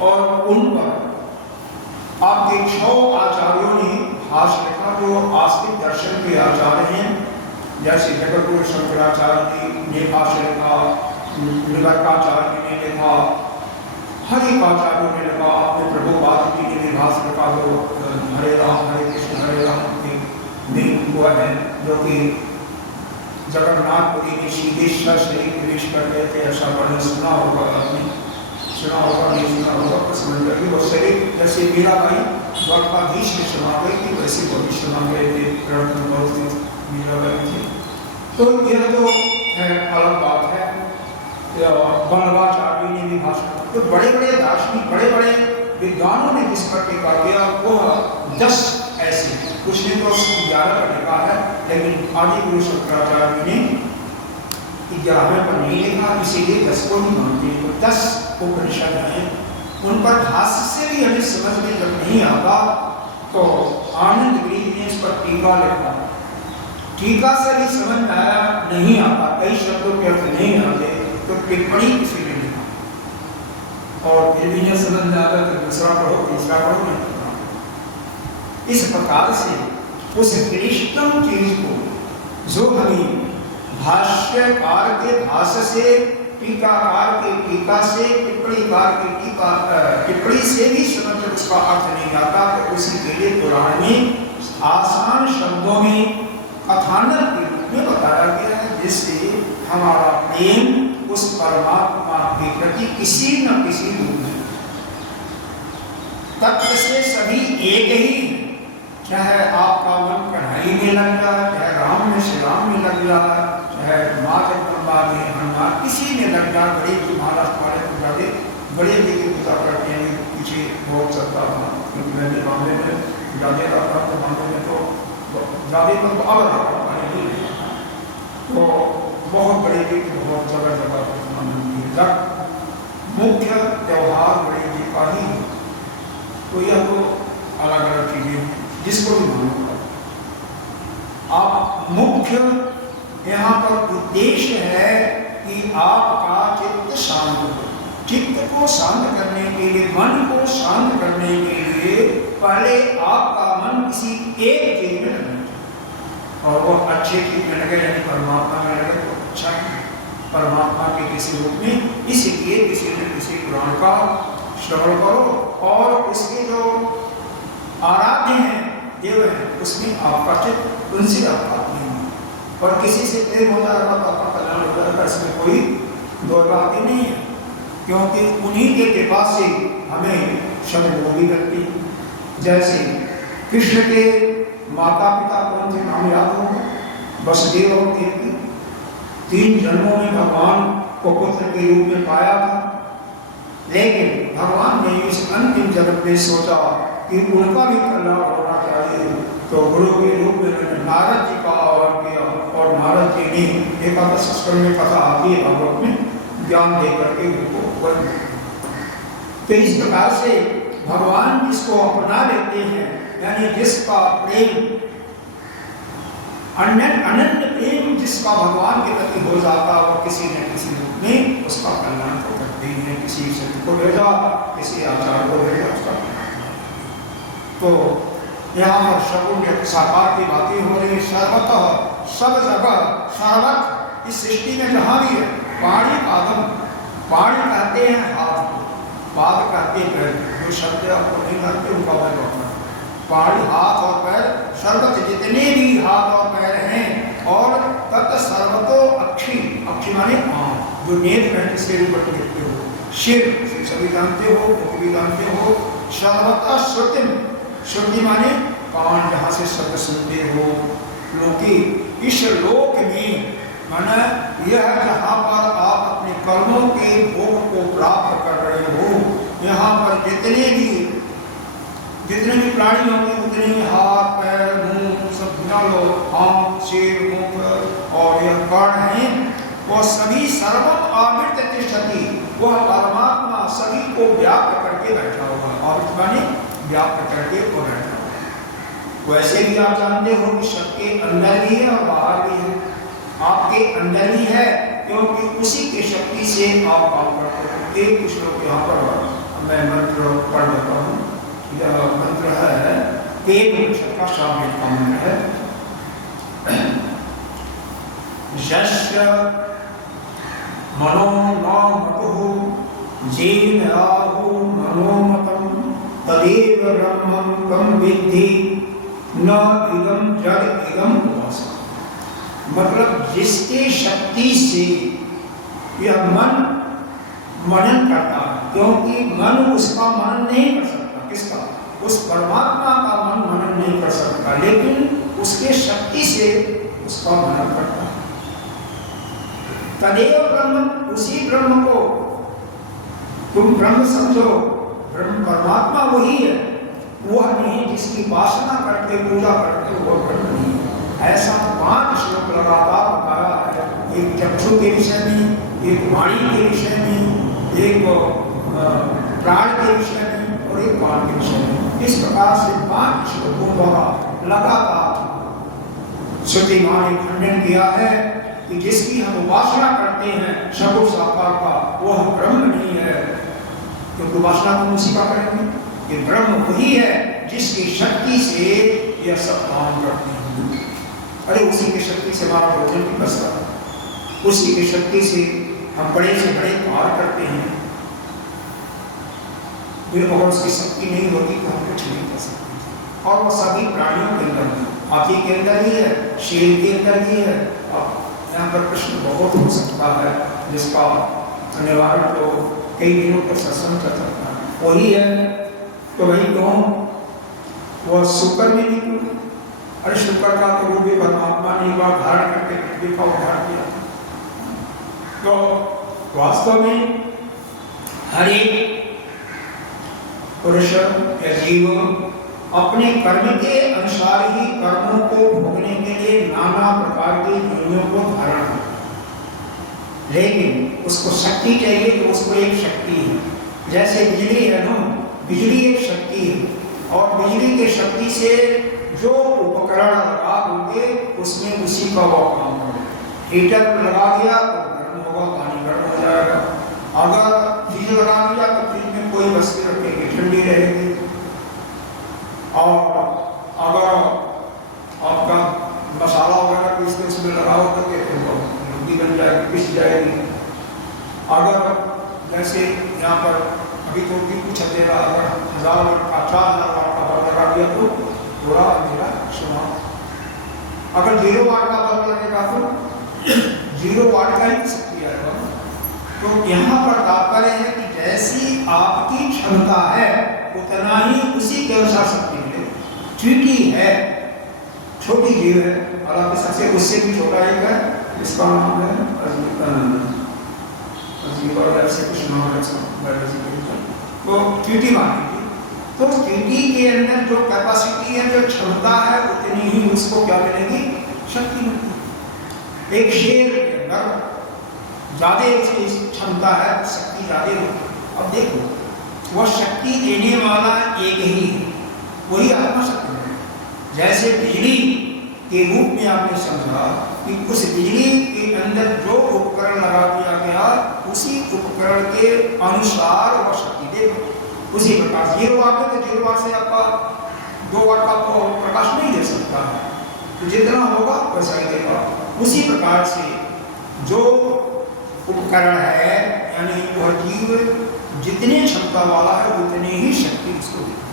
और उन पर आपके 6 आचार्यों ने भाष्य लिखा जो आस्तिक दर्शन के आचार्य हैं, जैसे जगतगुरु शंकराचार्य ने भाष्य लिखा, निगर्काचार्य ने लिखा, हर एक आचार्यों ने लिखा, अपने प्रभुपाद जी ने भी भाष्य लिखा जो हरे राम के हुआ है, जो कि जगन्नाथपुरी में सीधेश्वर श्री प्रवेश कर गए थे। ऐसा वर्णन सुना होगा, आपने सुना होगा, नहीं सुना होगा तो समझ करके वो शरीर जैसे मीराबाई द्वारकाधीश में सुना गई थी वैसे वो भी सुना गए थे मीराबाई थी। तो यह तो है अलग बात है। वल्लभाचार्य ने भी भाषण, तो बड़े बड़े दार्शनिक बड़े बड़े विद्वानों ने जिस पर टीका किया वह 10 ऐसे, कुछ ने तो 11 पर लिखा है, लेकिन आदि गुरु शंकराचार्य ने 11वें पर नहीं लिखा, इसीलिए 10 को नहीं मानते। तो 10 उपनिषद हैं, उन पर भाष्य से भी हमें समझ में जब नहीं आता तो आनंद गिरी ने इस पर टीका लिखा, टीका से भी समझ में आया नहीं आता, कई शब्दों के अर्थ नहीं आते तो टिप्पणी किसी ने लिखा, और फिर भी नहीं समझ में आता तो दूसरा पढ़ो तीसरा पढ़ो नहीं। इस प्रकार से उस क्लिष्टम चीज को जो हमें भाष्यकार के भाष्य से, टीकाकार के टीका से, टिप्पणीकार के टिप्पणी से भी समझ उसका अर्थ नहीं आता, तो उसी के लिए पुराण में आसान शब्दों में कथानक के रूप में बताया गया है, जिससे हमारा प्रेम उस परमात्मा के प्रति किसी न किसी रूप में तत्व से सभी एक ही, चाहे आपका मन कढ़ाई में लग जाए, चाहे राम में श्री राम में लग जाए, चाहे माँ जगदम्बा में हनुमान किसी में लग जाए। गणेश जी महाराज हमारे पूजा दे बड़े जी की पूजा करते हैं, पीछे बहुत चलता था क्योंकि मैंने मामले में जाते रहता तो मामले में तो जाते पर अब रहा तो बहुत बड़े जी की बहुत जगह जगह मुख्य त्यौहार बड़े जी का ही, तो यह तो अलग अलग चीजें हैं जिसको भी मालूम होगा। आप मुख्य यहाँ पर उद्देश्य है कि आपका चित्त शांत हो। चित्त को शांत करने के लिए, मन को शांत करने के लिए पहले आपका मन किसी एक चीज में लगना चाहिए, और वो अच्छे चीज में लगे, यानी परमात्मा में लगे तो अच्छा है, परमात्मा के किसी रूप में। इसलिए किसी न किसी पुराण का श्रवण करो और उसके जो आराध्य हैं देव है उसमें आपका चित्त उनसे आपका प्रेम, और किसी से प्रेम हो जाएगा तो आपका कल्याण हो जाएगा, इसमें कोई दो बात ही नहीं है, क्योंकि उन्हीं के कृपा से हमें शब्द बोली लगती है। जैसे कृष्ण के माता पिता कौन थे, नाम याद होगा, वसुदेव और देवकी। 3 जन्मों में भगवान को पुत्र के रूप में पाया था, लेकिन भगवान ने इस अंतिम जगत में सोचा कि उनका भी कल्याण होना चाहिए, तो गुरु के रूप में नारद जी का आह्वान किया और और नारद जी ने एकादश स्कंद में कथा आती है भागवत में ज्ञान दे करके उनको। तो इस प्रकार से भगवान जिसको अपना लेते हैं, यानी जिसका प्रेम अनन्य प्रेम जिसका भगवान के प्रति हो जाता है, वो किसी न किसी रूप में उसका कल्याण तो करते ही है। किसी संत को भेजा, किसी आचार्य को भेजा, उसका तो यहाँ पर सगुण साकार की बातें हो रही है। सर्वतः सब जगह सर्वत इस सृष्टि में जहाँ भी है, पाणी पादम, पाणी कहते हैं हाथ, पाद कहते हैं पैर, जो शब्द आपको नहीं करते उनका मैं पाणी हाथ और पैर, सर्वत जितने भी हाथ और पैर हैं, और तत् सर्वतो अक्षी, अक्षी माने आँख, जो नेत्र है जिसके ऊपर देखते हो, शिर सभी जानते हो, मुख भी जानते हो, सर्वतः श्रुतिम, श्रुति माने कान जहाँ से शब्द सुनते हो, क्योंकि इस लोक में माना यह जहाँ पर आप अपने कर्मों के भोग को प्राप्त कर रहे हो, यहाँ पर जितने भी प्राणी होंगे उतने ही हाथ पैर मुंह सब लो, आँख सिर मुख और यह कर्ण हैं, वो सभी सर्वम आवृत तिष्ठति, वह परमात्मा सभी को व्याप्त करके बैठा हुआ। आवृत माने व्याप्त करके वो बैठा हुआ। वैसे भी आप जानते हो कि सबके अंदर भी है और बाहर भी है। आपके अंदर ही है क्योंकि उसी की शक्ति से आप काम करते हो। एक कुछ लोग यहाँ पर मैं मंत्र पढ़ लेता हूँ। यह मंत्र है एक अक्षर का शामिल का मंत्र है। यस्य मनो न मतुः जेन राहु मनोमतं तदेव ब्रह्मं त्वं विद्धि न इदं जड इदं उपासना। मतलब जिसके शक्ति से यह मन मनन करता है, क्योंकि मन उसका मनन नहीं कर सकता। किसका? उस परमात्मा का मन मनन नहीं कर सकता, लेकिन उसके शक्ति से उसका मनन करता है। तदेव ब्रह्म, उसी ब्रह्म को तुम ब्रह्म समझो। ब्रह्म परमात्मा वही है, वह नहीं जिसकी उपासना करके पूजा करके वह ब्रह्म नहीं है। ऐसा 5 श्लोक लगातार बताया है। एक चक्षु के विषय में, एक वाणी के विषय में, एक प्राण के विषय में और एक बाण के विषय में। इस प्रकार से 5 श्लोकों द्वारा लगातार श्रुति मां ने खंडन किया है कि जिसकी हम उपासना करते हैं सगुण साकार का, वह ब्रह्म नहीं है। क्योंकि उपासना हम उसी का करेंगे। ये ब्रह्म वही है जिसकी शक्ति से यह सब काम करते हैं। अरे उसी की शक्ति से हमारा भोजन भी बचता है, उसी की शक्ति से हम बड़े से बड़े कार्य करते हैं। अगर उसकी शक्ति नहीं होती तो हम कुछ नहीं कर सकते। और वह सभी प्राणियों के अंदर भी, हाथी के अंदर ही है, शेर के अंदर ही है। अब यहाँ पर प्रश्न बहुत हो सकता है जिसका निवारण तो कई दिनों पर सत्संग कर सकता है। वही है तो वही क्यों वह शुक्र में नहीं। अरे शुक्र का तो रूप भी परमात्मा ने एक बार धारण करके पृथ्वी का उद्धार किया। तो वास्तव में हर एक पुरुष या जीव अपने कर्म के अनुसार ही कर्मों को भोगने के लिए नाना प्रकार की योनियों को धारण करता है। लेकिन उसको शक्ति चाहिए तो उसको एक शक्ति है। जैसे बिजली है ना, बिजली एक शक्ति है और बिजली की शक्ति से जो उपकरण लगा होंगे उसमें उसी का वो काम होगा। हीटर लगा दिया तो गर्म होगा, पानी गर्म हो जाएगा। अगर फ्रिज लगा दिया तो फ्रिज में कोई वस्तु रखेगी, ठंडी रहेगी। और अगर आपका मसाला वगैरह पीसते उसमें लगाओ तो रोटी बन जाएगी, पिस जाएगी। अगर जैसे यहाँ पर अभी तो भी कुछ अंधेरा, अगर 1000 वाट का 4000 वाट का बल्ब लगा दिया तो थोड़ा अंधेरा सुना। अगर 0 वाट का बल्ब लगेगा तो 0 वाट का ही शक्ति आएगा। तो यहाँ पर तात्पर्य है कि जैसी आपकी क्षमता है उतना ही उसी के अनुसार शक्ति मिले। चींटी है, छोटी जीव है, और सबसे उससे भी छोटा एक है, इसका नाम है तो चींटी मानेगी। तो चींटी के अंदर जो कैपेसिटी है, जो क्षमता है, उतनी ही उसको क्या मिलेगी, शक्ति मिलेगी। एक शेर के अंदर ज्यादा उसकी क्षमता है, शक्ति ज्यादा होती है। अब देखो वह शक्ति देने वाला एक ही है, वही आत्मा शक्ति है। जैसे बिजली के रूप में आपने समझा कि उस बिजली के अंदर जो उपकरण लगा दिया गया उसी उपकरण के अनुसार वह शक्ति देगा। उसी प्रकार 0 वाट है तो 0 वाट से आपका 2 वाट का प्रकाश नहीं दे सकता है, तो जितना होगा वैसा ही देगा। उसी प्रकार से जो उपकरण है यानी वह जीव जितनी क्षमता वाला है उतनी ही शक्ति उसको देगा।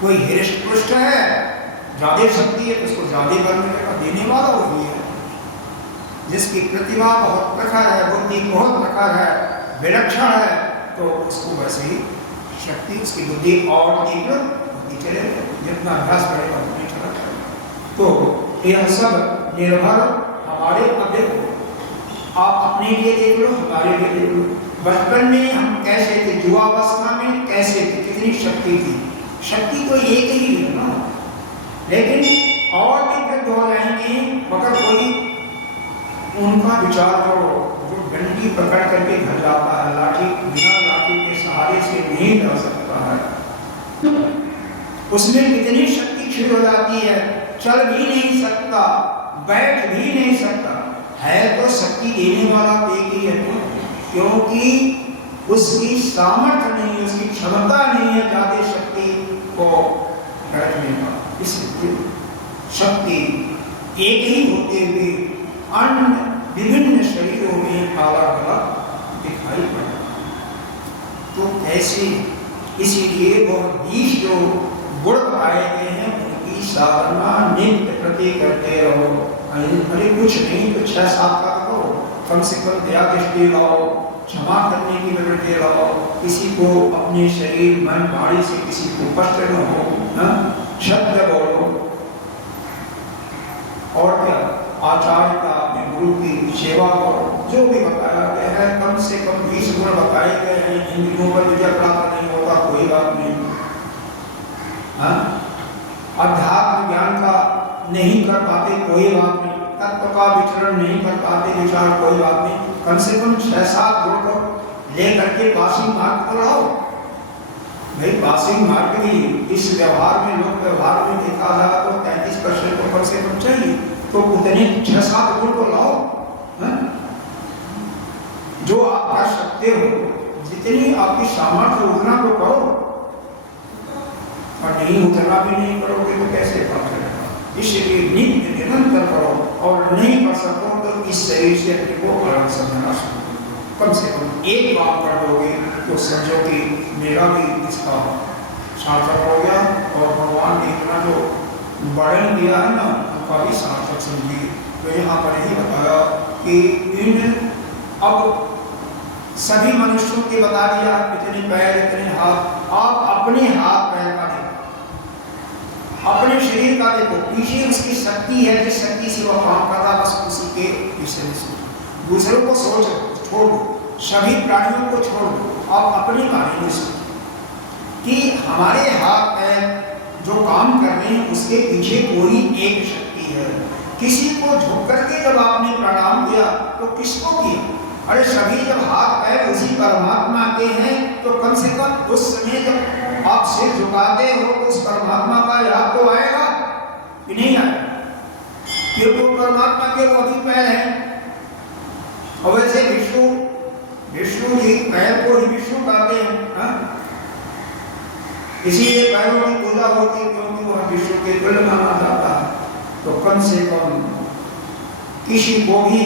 कोई हृष्ट पुष्ट है, ज्यादा शक्ति है तो उसको ज्यादा बल मिलेगा, देने वाला वही है। जिसकी प्रतिभा बहुत प्रखर है, बुद्धि बहुत प्रखर है, विलक्षण है, तो उसको वैसे ही शक्ति उसकी बुद्धि और तीव्र होती चलेगी। जितना अभ्यास करेगा उतनी चला। तो यह सब निर्भर हमारे अपने को, आप अपने लिए देख लो, हमारे लिए देख लो। बचपन में हम कैसे थे, युवावस्था में कैसे थे, कितनी शक्ति थी। शक्ति तो एक ही है ना, लेकिन और भी वृद्ध हो जाएंगे मगर कोई उनका विचार करो जो डंडी पकड़ करके घर जाता है, लाठी बिना लाठी के सहारे से नहीं जा सकता है, उसमें कितनी शक्ति क्षीण हो जाती है, चल भी नहीं सकता, बैठ भी नहीं सकता है, तो शक्ति देने वाला एक ही है ना, क्योंकि उसकी सामर्थ्य नहीं है, उसकी क्षमता नहीं है ज्यादा शक्ति को रखने का। इसलिए शक्ति एक ही होते हुए अन्य विभिन्न शरीरों में अलग अलग दिखाई पड़ता। तो ऐसे इसीलिए वह 20 जो गुण बताए गए हैं उनकी साधना नित्य प्रति करते रहो। अरे कुछ नहीं तो 6-7 का करो, कम से कम दया दृष्टि लाओ, क्षमा करने की प्रवृत्ति लाओ, किसी को अपने शरीर मन वाणी से किसी को कष्ट न हो, शब्द बोलो, और क्या आचार्य का अपने गुरु की सेवा करो। जो भी बताया गया है कम से कम 20 गुण बताए गए हैं। इन गुणों पर विजय प्राप्त नहीं होगा कोई बात नहीं, अध्यात्म ज्ञान का नहीं कर पाते कोई बात नहीं, तत्व का विचरण नहीं कर पाते विचार कोई बात नहीं, कम से कम 6-7 गुण को लेकर के पासिंग मार्ग को लाओ। भाई पासिंग मार्ग भी इस व्यवहार में, लोक व्यवहार में देखा जाए तो 33% को कम से कम चाहिए, तो उतने 6-7 गुण को लाओ जो आप कर सकते हो, जितनी आपकी सामर्थ्य उतना तो करो, और नहीं उतना भी नहीं करोगे तो कैसे काम चलेगा। इसलिए नित्य निरंतर करो, और नहीं कर सको तो इस शरीर से अपने को अलग समझना शुरू करो। कम से कम एक बात कर दोगे तो समझो कि मेरा भी इसका सार्थक हो गया, और भगवान ने इतना जो वर्णन दिया है ना उनका भी सार्थक समझिए। तो यहाँ पर यही बताया कि इन अब सभी मनुष्यों के बता दिया इतने पैर इतने हाथ, आप अपने हाथ पैर का देखो, अपने शरीर का देखो, पीछे उसकी शक्ति है जिस शक्ति से वह काम कर रहा, बस उसी के विषय में सोचो। दूसरों को सोच छोड़ दो, सभी प्राणियों को छोड़ दो, आप अपने बारे में सोचो कि हमारे हाथ पैर जो काम कर रहे हैं उसके पीछे कोई एक शक्ति है। किसी को झुक करके जब आपने प्रणाम किया तो किसको किया? अरे सभी जब हाथ पैर उसी परमात्मा के हैं तो कम से कम उस समय जब आप सिर झुकाते हो तो उस परमात्मा का याद तो आएगा कि नहीं आएगा? क्योंकि वो परमात्मा के वो भी पैर हैं। और वैसे विष्णु जी पैर को ही विष्णु कहते हैं, इसीलिए पैरों की पूजा होती है क्योंकि वह विष्णु के तुल्य माना जाता है। तो कम से कम किसी को भी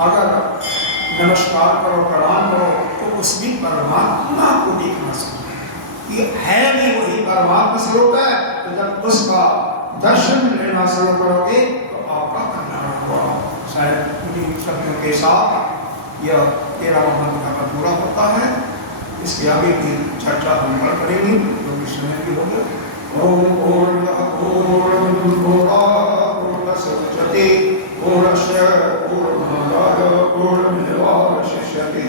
अगर नमस्कार करो प्रणाम करो तो उसमें परमात्मा को देखना चाहिए, ये है भी वही परमात्मा स्वरूप है। तो जब उसका दर्शन लेना शुरू करोगे तो आपका कल्याण होगा। शायद इन शब्दों के साथ यह 13वां मंत्र का पूरा होता है। इसके आगे की चर्चा हम कल करेंगे क्योंकि समय भी हो गया। ओम पूर्णमदः पूर्णमुदच्यते पूर्णस्य पूर्णमादाय पूर्णमेवावशिष्यते।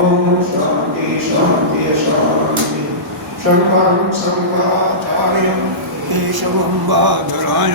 ओम शांति शांति शांति। शंकरं शंकराचार्यं केशवं बादरायणं